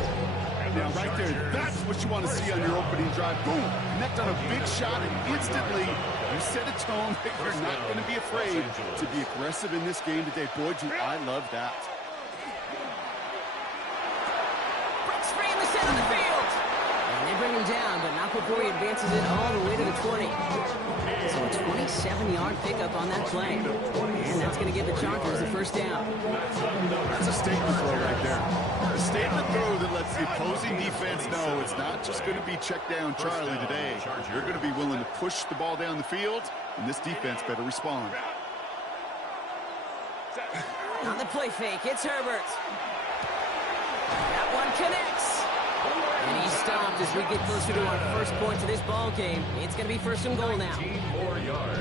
Now, right there, that's what you want to see on your opening drive. Boom, connect on a big shot, and instantly you set a tone that you're not going to be afraid to be aggressive in this game today. Boy, do I love that. Breaks free in the center of the field. And they bring him down, but not before he advances it all the way to the 20. So a 27-yard pickup on that play. And that's going to give the Chargers the 1st down. That's a statement throw right there. A statement throw that lets the opposing defense know it's not just going to be check down Charlie today. You're going to be willing to push the ball down the field, and this defense better respond. On the play fake, it's Herbert. That one connects. And he's stopped as we get closer to our first point to this ball game. It's going to be 1st and goal now.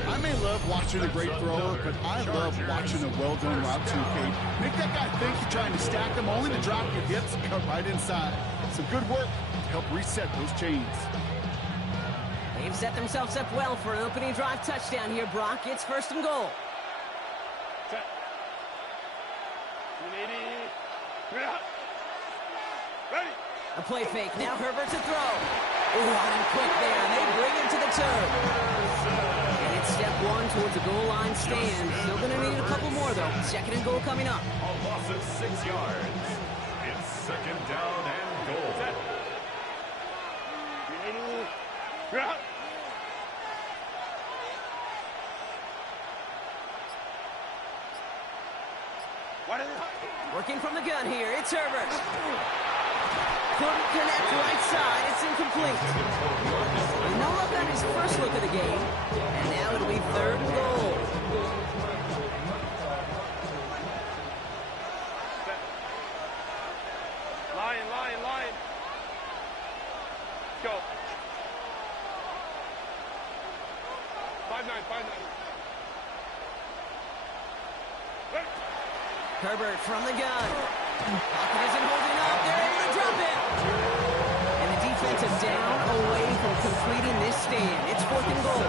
I may love watching a great thrower, but I love watching a well-done route too, Kate. Make that guy think you're trying to stack him, only to drop your hips and cut right inside. Some good work to help reset those chains. They've set themselves up well for an opening drive touchdown here, Brock. It's 1st and goal. Ready. A play fake. Now Herbert to throw. Oh, on him quick there. And they bring him to the turn. And it's step 1 towards a goal line stand. Still going to need a couple more, though. 2nd and goal coming up. A loss of 6 yards. It's 2nd down and goal. Working from the gun here. It's Herbert. Couldn't connect right side. It's incomplete. No look on his first look of the game. And now it'll be 3rd and goal. Line. Go. 5-9. Herbert from the gun. Pocket isn't holding up. They're able to drop it. And the defense is down away from completing this stand. It's 4th and goal.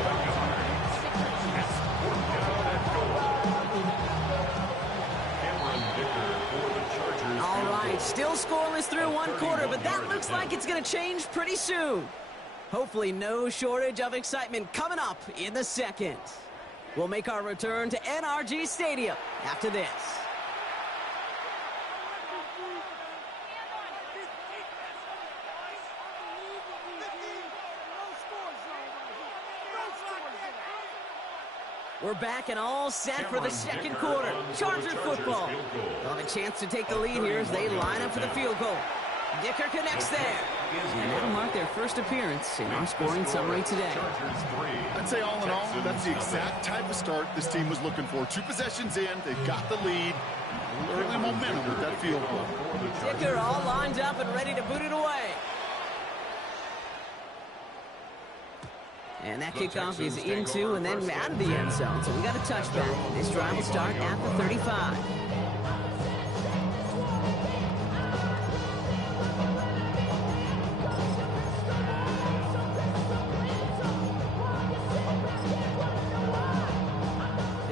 All right, still scoreless through 1 quarter, but that looks like it's going to change pretty soon. Hopefully no shortage of excitement coming up in the 2nd. We'll make our return to NRG Stadium after this. We're back and all set for the 2nd quarter. Charger football. They'll have a chance to take the lead here as they line up for the field goal. Dicker connects there. And that'll mark their first appearance in our scoring summary today. I'd say all in all, that's the exact type of start this team was looking for. 2 possessions in, they've got the lead. Early momentum with that field goal. Dicker all lined up and ready to boot it away. And that kickoff is into and then out of the end zone. So we got a touchback. This drive will start at the 35.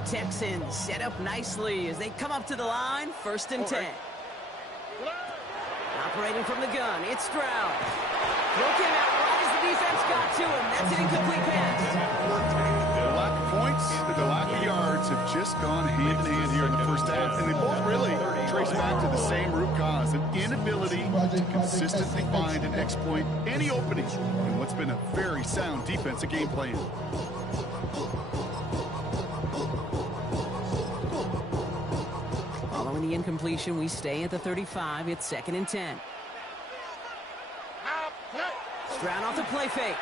Texans set up nicely as they come up to the line. 1st and 10. Operating from the gun, it's Stroud. Throw came out right as the defense got to him. That's an incomplete pass. The lack of points and the lack of yards have just gone hand in hand here in the first half. And they both really trace back to the same root cause, an inability to consistently find and exploit any opening in what's been a very sound defensive game plan. Following the incompletion, we stay at the 35. It's 2nd and 10. Stroud off the play fake.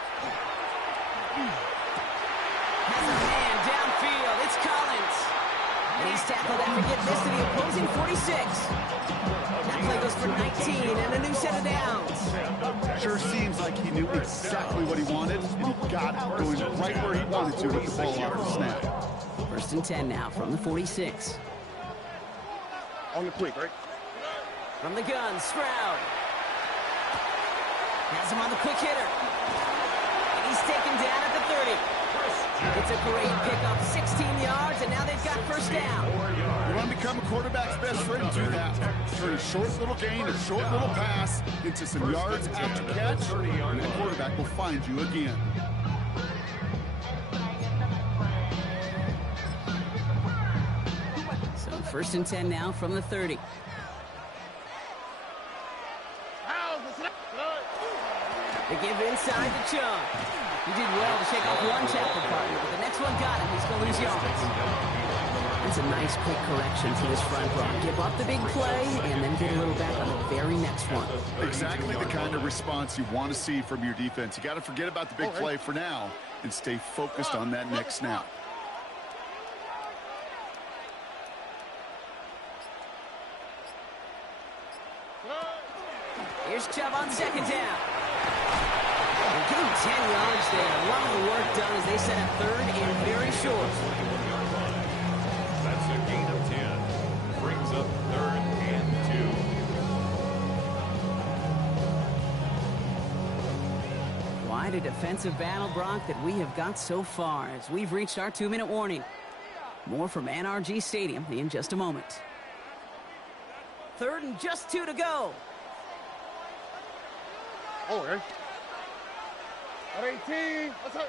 Has a man downfield. It's Collins. And he's tackled after getting this to the opposing 46. That play goes for 19 and a new set of downs. Sure seems like he knew exactly what he wanted, and he got it, going right where he wanted to with the ball off the snap. 1st and 10 now from the 46. On the quick, right? From the gun, Stroud. Has him on the quick hitter. And he's taken down at the 30. It's a great pickup, 16 yards, and now they've got 1st down. You want to become a quarterback's best friend, do that. Turn a short little gain, a short little pass into some yards after catch, and the quarterback will find you again. So 1st and 10 now from the 30. They give inside to Chung. He did well to shake off one tackle partner, but the next one got him. He's going to lose yards. That's a nice quick correction for this front row. Give up the big play and then get a little back on the very next one. Exactly the kind of response you want to see from your defense. You got to forget about the big play for now and stay focused on that next snap. Here's Chubb on 2nd down. They're getting 10 yards there. A lot of the work done as they set up 3rd and very short. That's a gain of 10. Brings up 3rd and 2. Quite a defensive battle, Brock, that we have got so far as we've reached our 2-minute warning. More from NRG Stadium in just a moment. 3rd and just 2 to go. Oh, right. At 18. What's up?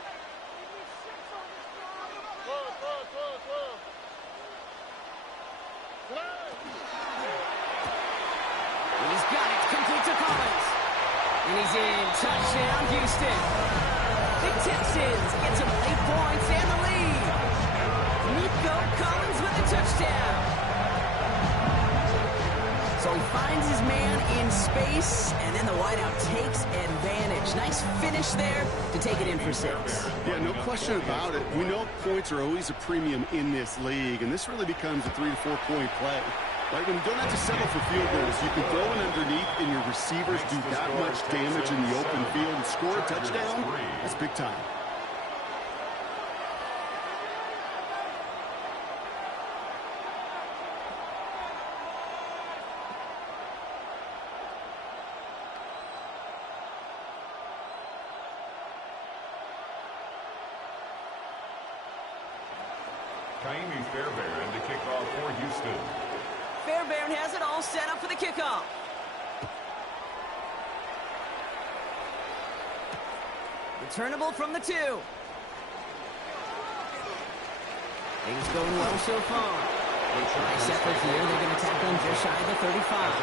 He's got it. Complete to Collins. And he's in. Touchdown, Houston. The Texans get some late points and the lead. Nico Collins with a touchdown. So he finds his man in space, and then the wideout takes advantage. Nice finish there to take it in for 6. Yeah, no question about it. We know points are always a premium in this league, and this really becomes a 3 to 4 point play. Right, when you don't have to settle for field goals, you can throw it underneath, and your receivers do that much damage in the open field and score a touchdown. That's big time. Fairbairn to kick off for Houston. Fairbairn has it all set up for the kickoff. Returnable from the 2. Things going well so far. Nice effort here. They're going to tackle him just shy of the 35.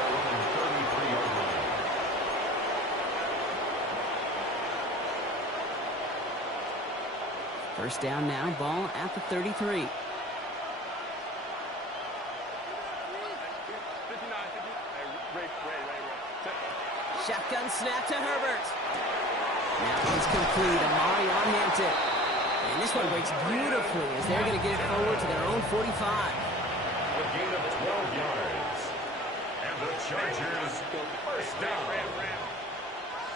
First down now, ball at the 33. Shotgun snap to Herbert. Now it's complete. Amari on Hampton. And this one breaks beautifully as they're going to get it forward to their own 45. A gain of 12 yards. And the Chargers first down.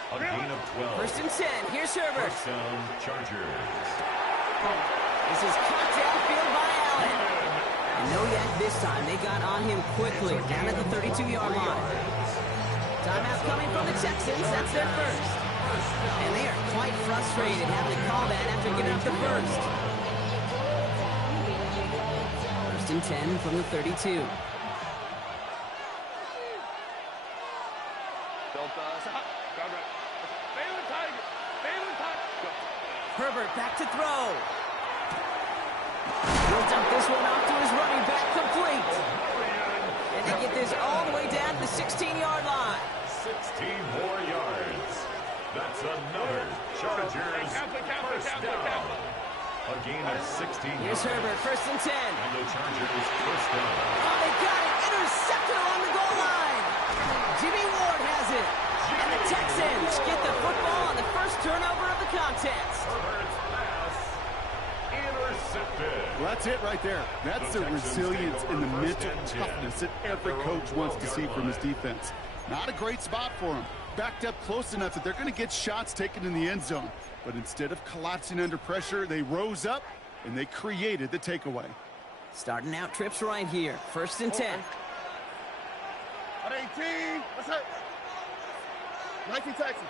A gain of 12. First and 10. Here's Herbert. First down, Chargers. This is caught downfield by Allen. And no yak this time. They got on him quickly down at the 32-yard line. Timeout coming from the Texans. That's their first. And they are quite frustrated having to call that after giving up the first. First and 10 from the 32. Herbert back to throw. He'll dump this one off to his running back, complete. And they get this all the way down to the 16-yard line. 16 more yards. That's another Chargers first down. A gain of 16 yards. Here's Herbert, first and 10. And the Chargers first down. Oh, they got it. Intercepted along the goal line. Jimmy Ward has it. And the Texans get the football on the first turnover of the contest. Herbert's pass intercepted. Well, that's it right there. That's the resilience and the mental toughness that every coach wants to see from his defense. Not a great spot for him. Backed up close enough that they're going to get shots taken in the end zone. But instead of collapsing under pressure, they rose up and they created the takeaway. Starting out trips right here. First and 10. At 18. What's up? 19 Texans.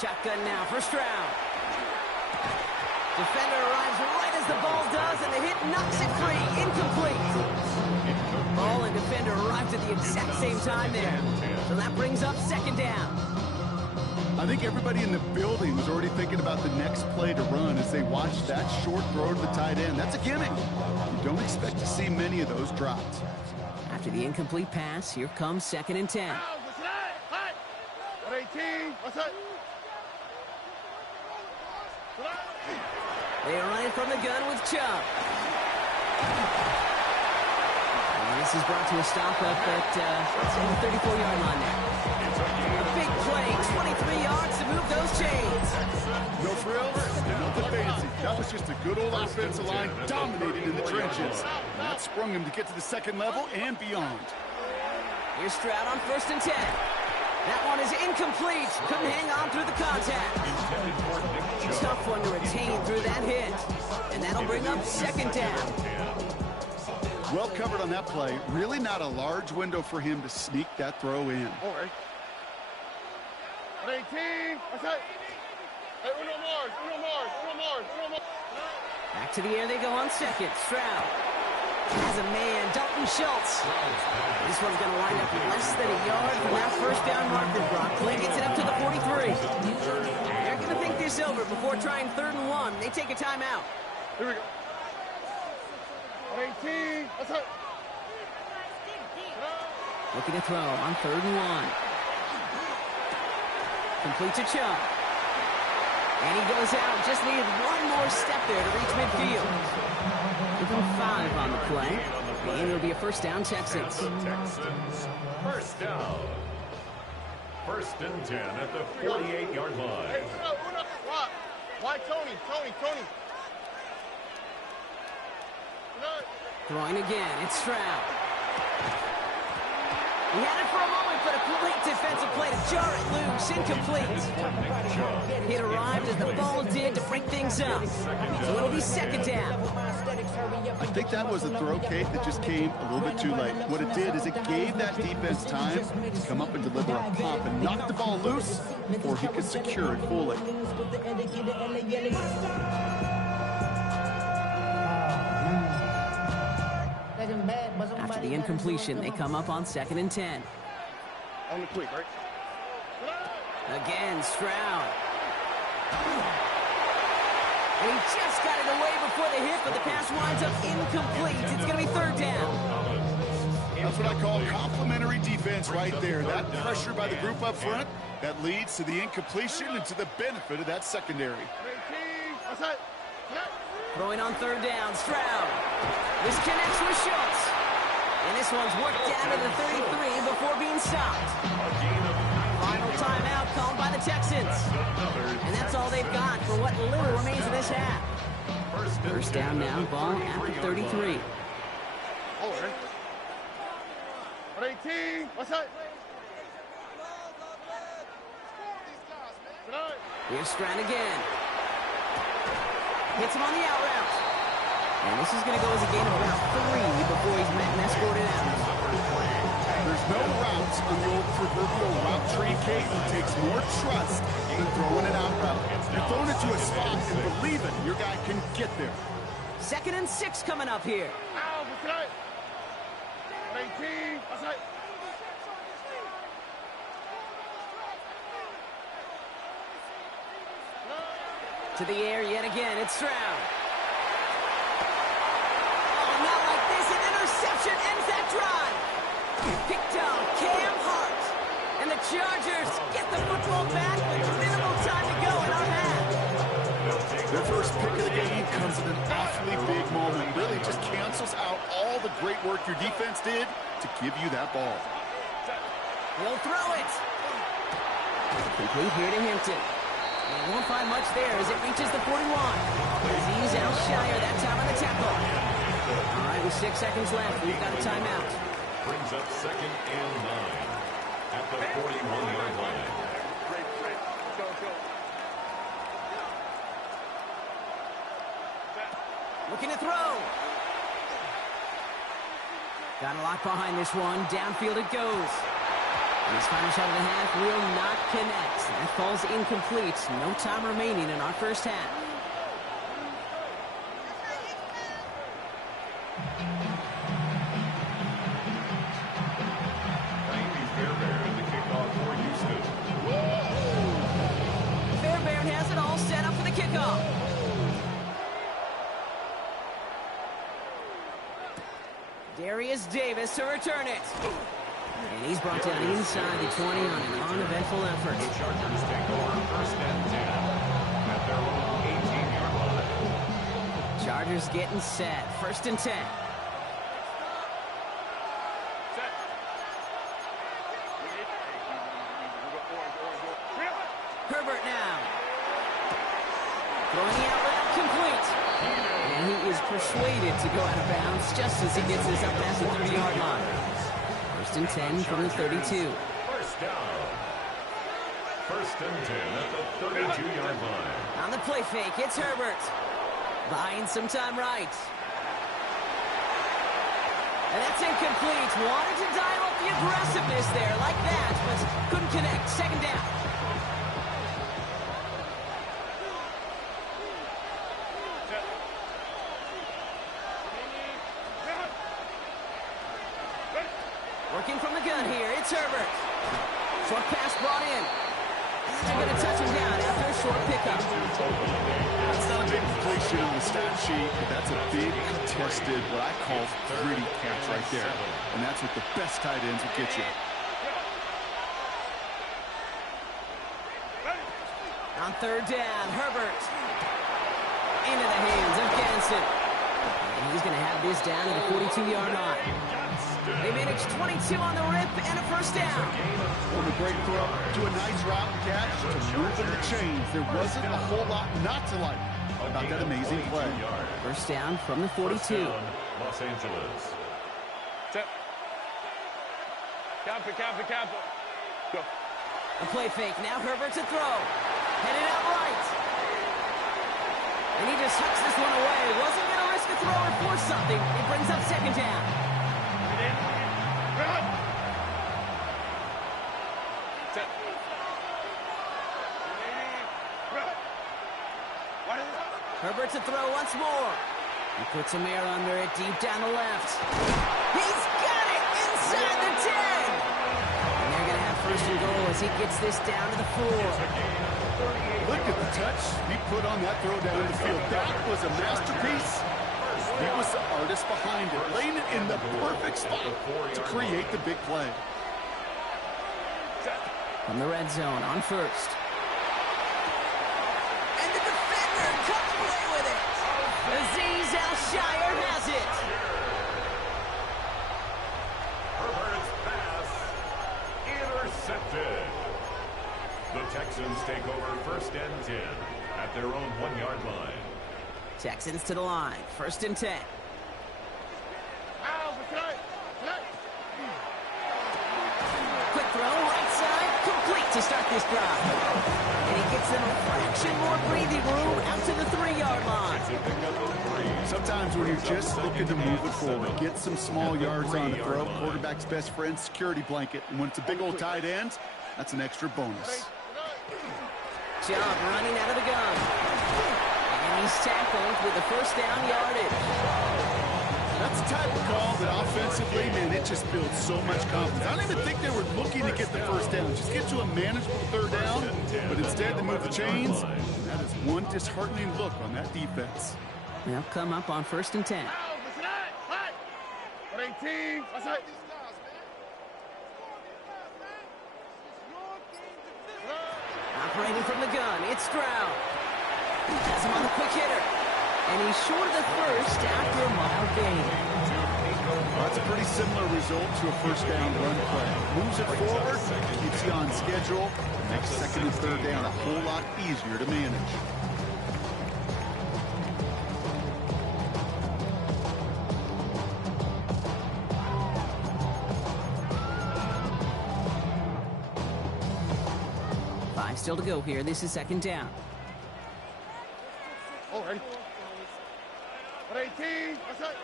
Shotgun now, first round. Defender arrives right as the ball does, and the hit knocks it free. Incomplete. Ball and defender arrived at the exact same time there. So that brings up second down. I think everybody in the building was already thinking about the next play to run as they watched that short throw to the tight end. That's a gimme. You don't expect to see many of those drops. After the incomplete pass, here comes second and 10. At 18. What's up? They run it from the gun with Chubb. And this is brought to a stop up at the 34-yard line there. A big play, 23 yards to move those chains. No frills and nothing fancy. That was just a good old offensive line dominating in the trenches. And that sprung him to get to the second level and beyond. Here's Stroud on first and 10. That one is incomplete. Couldn't hang on through the contact. Tough one to retain through that hit. And that'll bring up second down. Well covered on that play. Really not a large window for him to sneak that throw in. All right. At 18. What's up? Hey, uno more. Back to the air they go on second. Stroud has a man, Dalton Schultz. This one's going to wind up less than a yard from that first down marker. Brock Clay gets it up to the 43. They're going to think this over before trying third and 1. They take a timeout. Here we go. At 18. What's up? Looking to throw on third and 1. Complete to Chubb. And he goes out. Just needed one more step there to reach midfield. Give him 5 on the play. And it'll be a first down, Texans. Texans, first down. First and 10 at the 48-yard line. Hey, uno. Why Tony? Throwing again. It's Stroud. He had it for a moment, but a great defensive play to jar it loose. Incomplete. It arrived as the ball did to break things up. So it'll be second down. I think that was a throw, Kate, that just came a little bit too late. What it did is it gave that defense time to come up and deliver a pump and knock the ball loose before he could secure it fully. After the incompletion, they come up on second and 10. On the quick, right? Again, Stroud. And he just got it away before the hit, but the pass winds up incomplete. It's going to be third down. That's what I call complimentary defense right there. That pressure by the group up front, that leads to the incompletion and to the benefit of that secondary. Throwing on third down, Stroud. This connects with Schultz. And this one's worked down to the 33 before being stopped. Final timeout called by the Texans. And that's all they've got for what little remains of this half. First down now, ball at the 33. Over. 18. What's up? Here's Strand again. Hits him on the out route. And this is going to go as a gain of about 3 before he's met and escorted out. There's no routes on the old proverbial route tree, Kate. It takes more trust than throwing an out route. You're throwing it to a spot and believing your guy can get there. 2nd and 6 coming up here. Out. What's up? 18. What's up? To the air yet again, it's Stroud. Oh, not like this. An interception ends that drive. Picked up Cam Hart. And the Chargers get the football back with minimal time to go in our half. Their first pick of the game comes at an awfully big moment. Really just cancels out all the great work your defense did to give you that ball. He'll throw it. Complete here to Hampton. And won't find much there as it reaches the 41. Azeez Al-Shire that time on the tackle. All right, with 6 seconds left, we've got a timeout. Brings up 2nd and 9 at the 41-yard line. Looking to throw. Got a lot behind this one. Downfield it goes. And his final shot of the half will not connect. That falls incomplete. No time remaining in our first half. Fairbairn has it all set up for the kickoff. Darius Davis to return it. And he's brought down inside the 20 on an uneventful effort. The Chargers take over 1st and 10 at their own 18-yard line. Chargers getting set. 1st and 10. Herbert now. Throwing the out route complete. And he is persuaded to go out of bounds just as he gets this up past the 30-yard line. 1st and 10 from the 32. First down. 1st and 10 at the 32-yard line. On the play fake, it's Herbert. Buying some time right. And that's incomplete. Wanted to dial up the aggressiveness there like that, but couldn't connect. 2nd down. Working from the gun here, it's Herbert. Short pass brought in. Still going to touch him down after a short pickup. That's not a big completion on the stat sheet, but that's a big contested, what I call gritty catch right there. And that's what the best tight ends will get you. On 3rd down, Herbert. Into the hands of Ganson. And he's going to have this down at the 42-yard line. They managed 22 on the rip and a 1st down. From a great throw to a nice route catch to moving the chains. There wasn't a whole lot not to like about that amazing play. 1st down from the 42. Los Angeles. Kappa. Go. A play fake. Now Herbert to throw. Headed out right. And he just hucks this one away. Wasn't going to risk a throw or force something. It brings up 2nd down. Herbert to throw once more. He puts some air under it deep down the left. He's got it inside the 10. And they're going to have 1st and goal as he gets this down to the 4. Look at the touch he put on that throw down the field. That was a masterpiece. He was the artist behind it, laying it in the perfect spot to create the big play. From the red zone on 1st. And the defender comes away with it. Azeez Al-Shire has it. Texans take over 1st and 10 at their own 1-yard line. Texans to the line. 1st and 10. Quick throw, right side, complete to start this drive. And he gets them a fraction more breathing room out to the 3-yard line. Sometimes when you're just looking to move it forward, get some small yards on the throw, quarterback's best friend, security blanket. And when it's a big old tight end, that's an extra bonus. Chubb running out of the gun. And he's tackled with the 1st down yardage. That's the type of call that offensively, man, it just builds so much confidence. I don't even think they were looking to get the 1st down. Just get to a manageable 3rd down, but instead they move the chains. That is one disheartening look on that defense. They'll come up on 1st and 10. Operating from the gun, it's Stroud. Has him on the quick hitter. And he's short of the 1st after a mild gain. Well, that's a pretty similar result to a 1st down run play. Moves it forward, keeps you on schedule, makes 2nd and 3rd down a whole lot easier to manage. Still to go here. This is 2nd down. Oh, ready. 18. What's up?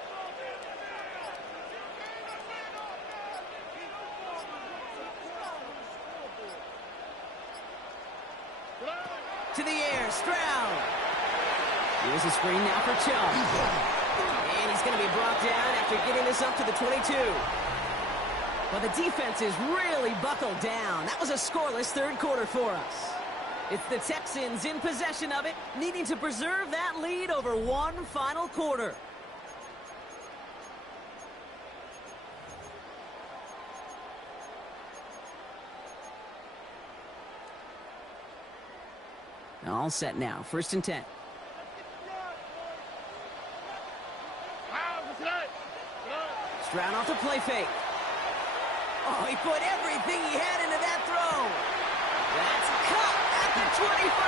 To the air, Stroud. Here's a screen now for Chubb. And he's going to be brought down after getting this up to the 22. Well, the defense is really buckled down. That was a scoreless 3rd quarter for us. It's the Texans in possession of it, needing to preserve that lead over one final quarter. All set now. 1st and 10. Stroud off the play fake. Oh, he put everything he had into that throw. That's cut at the 25.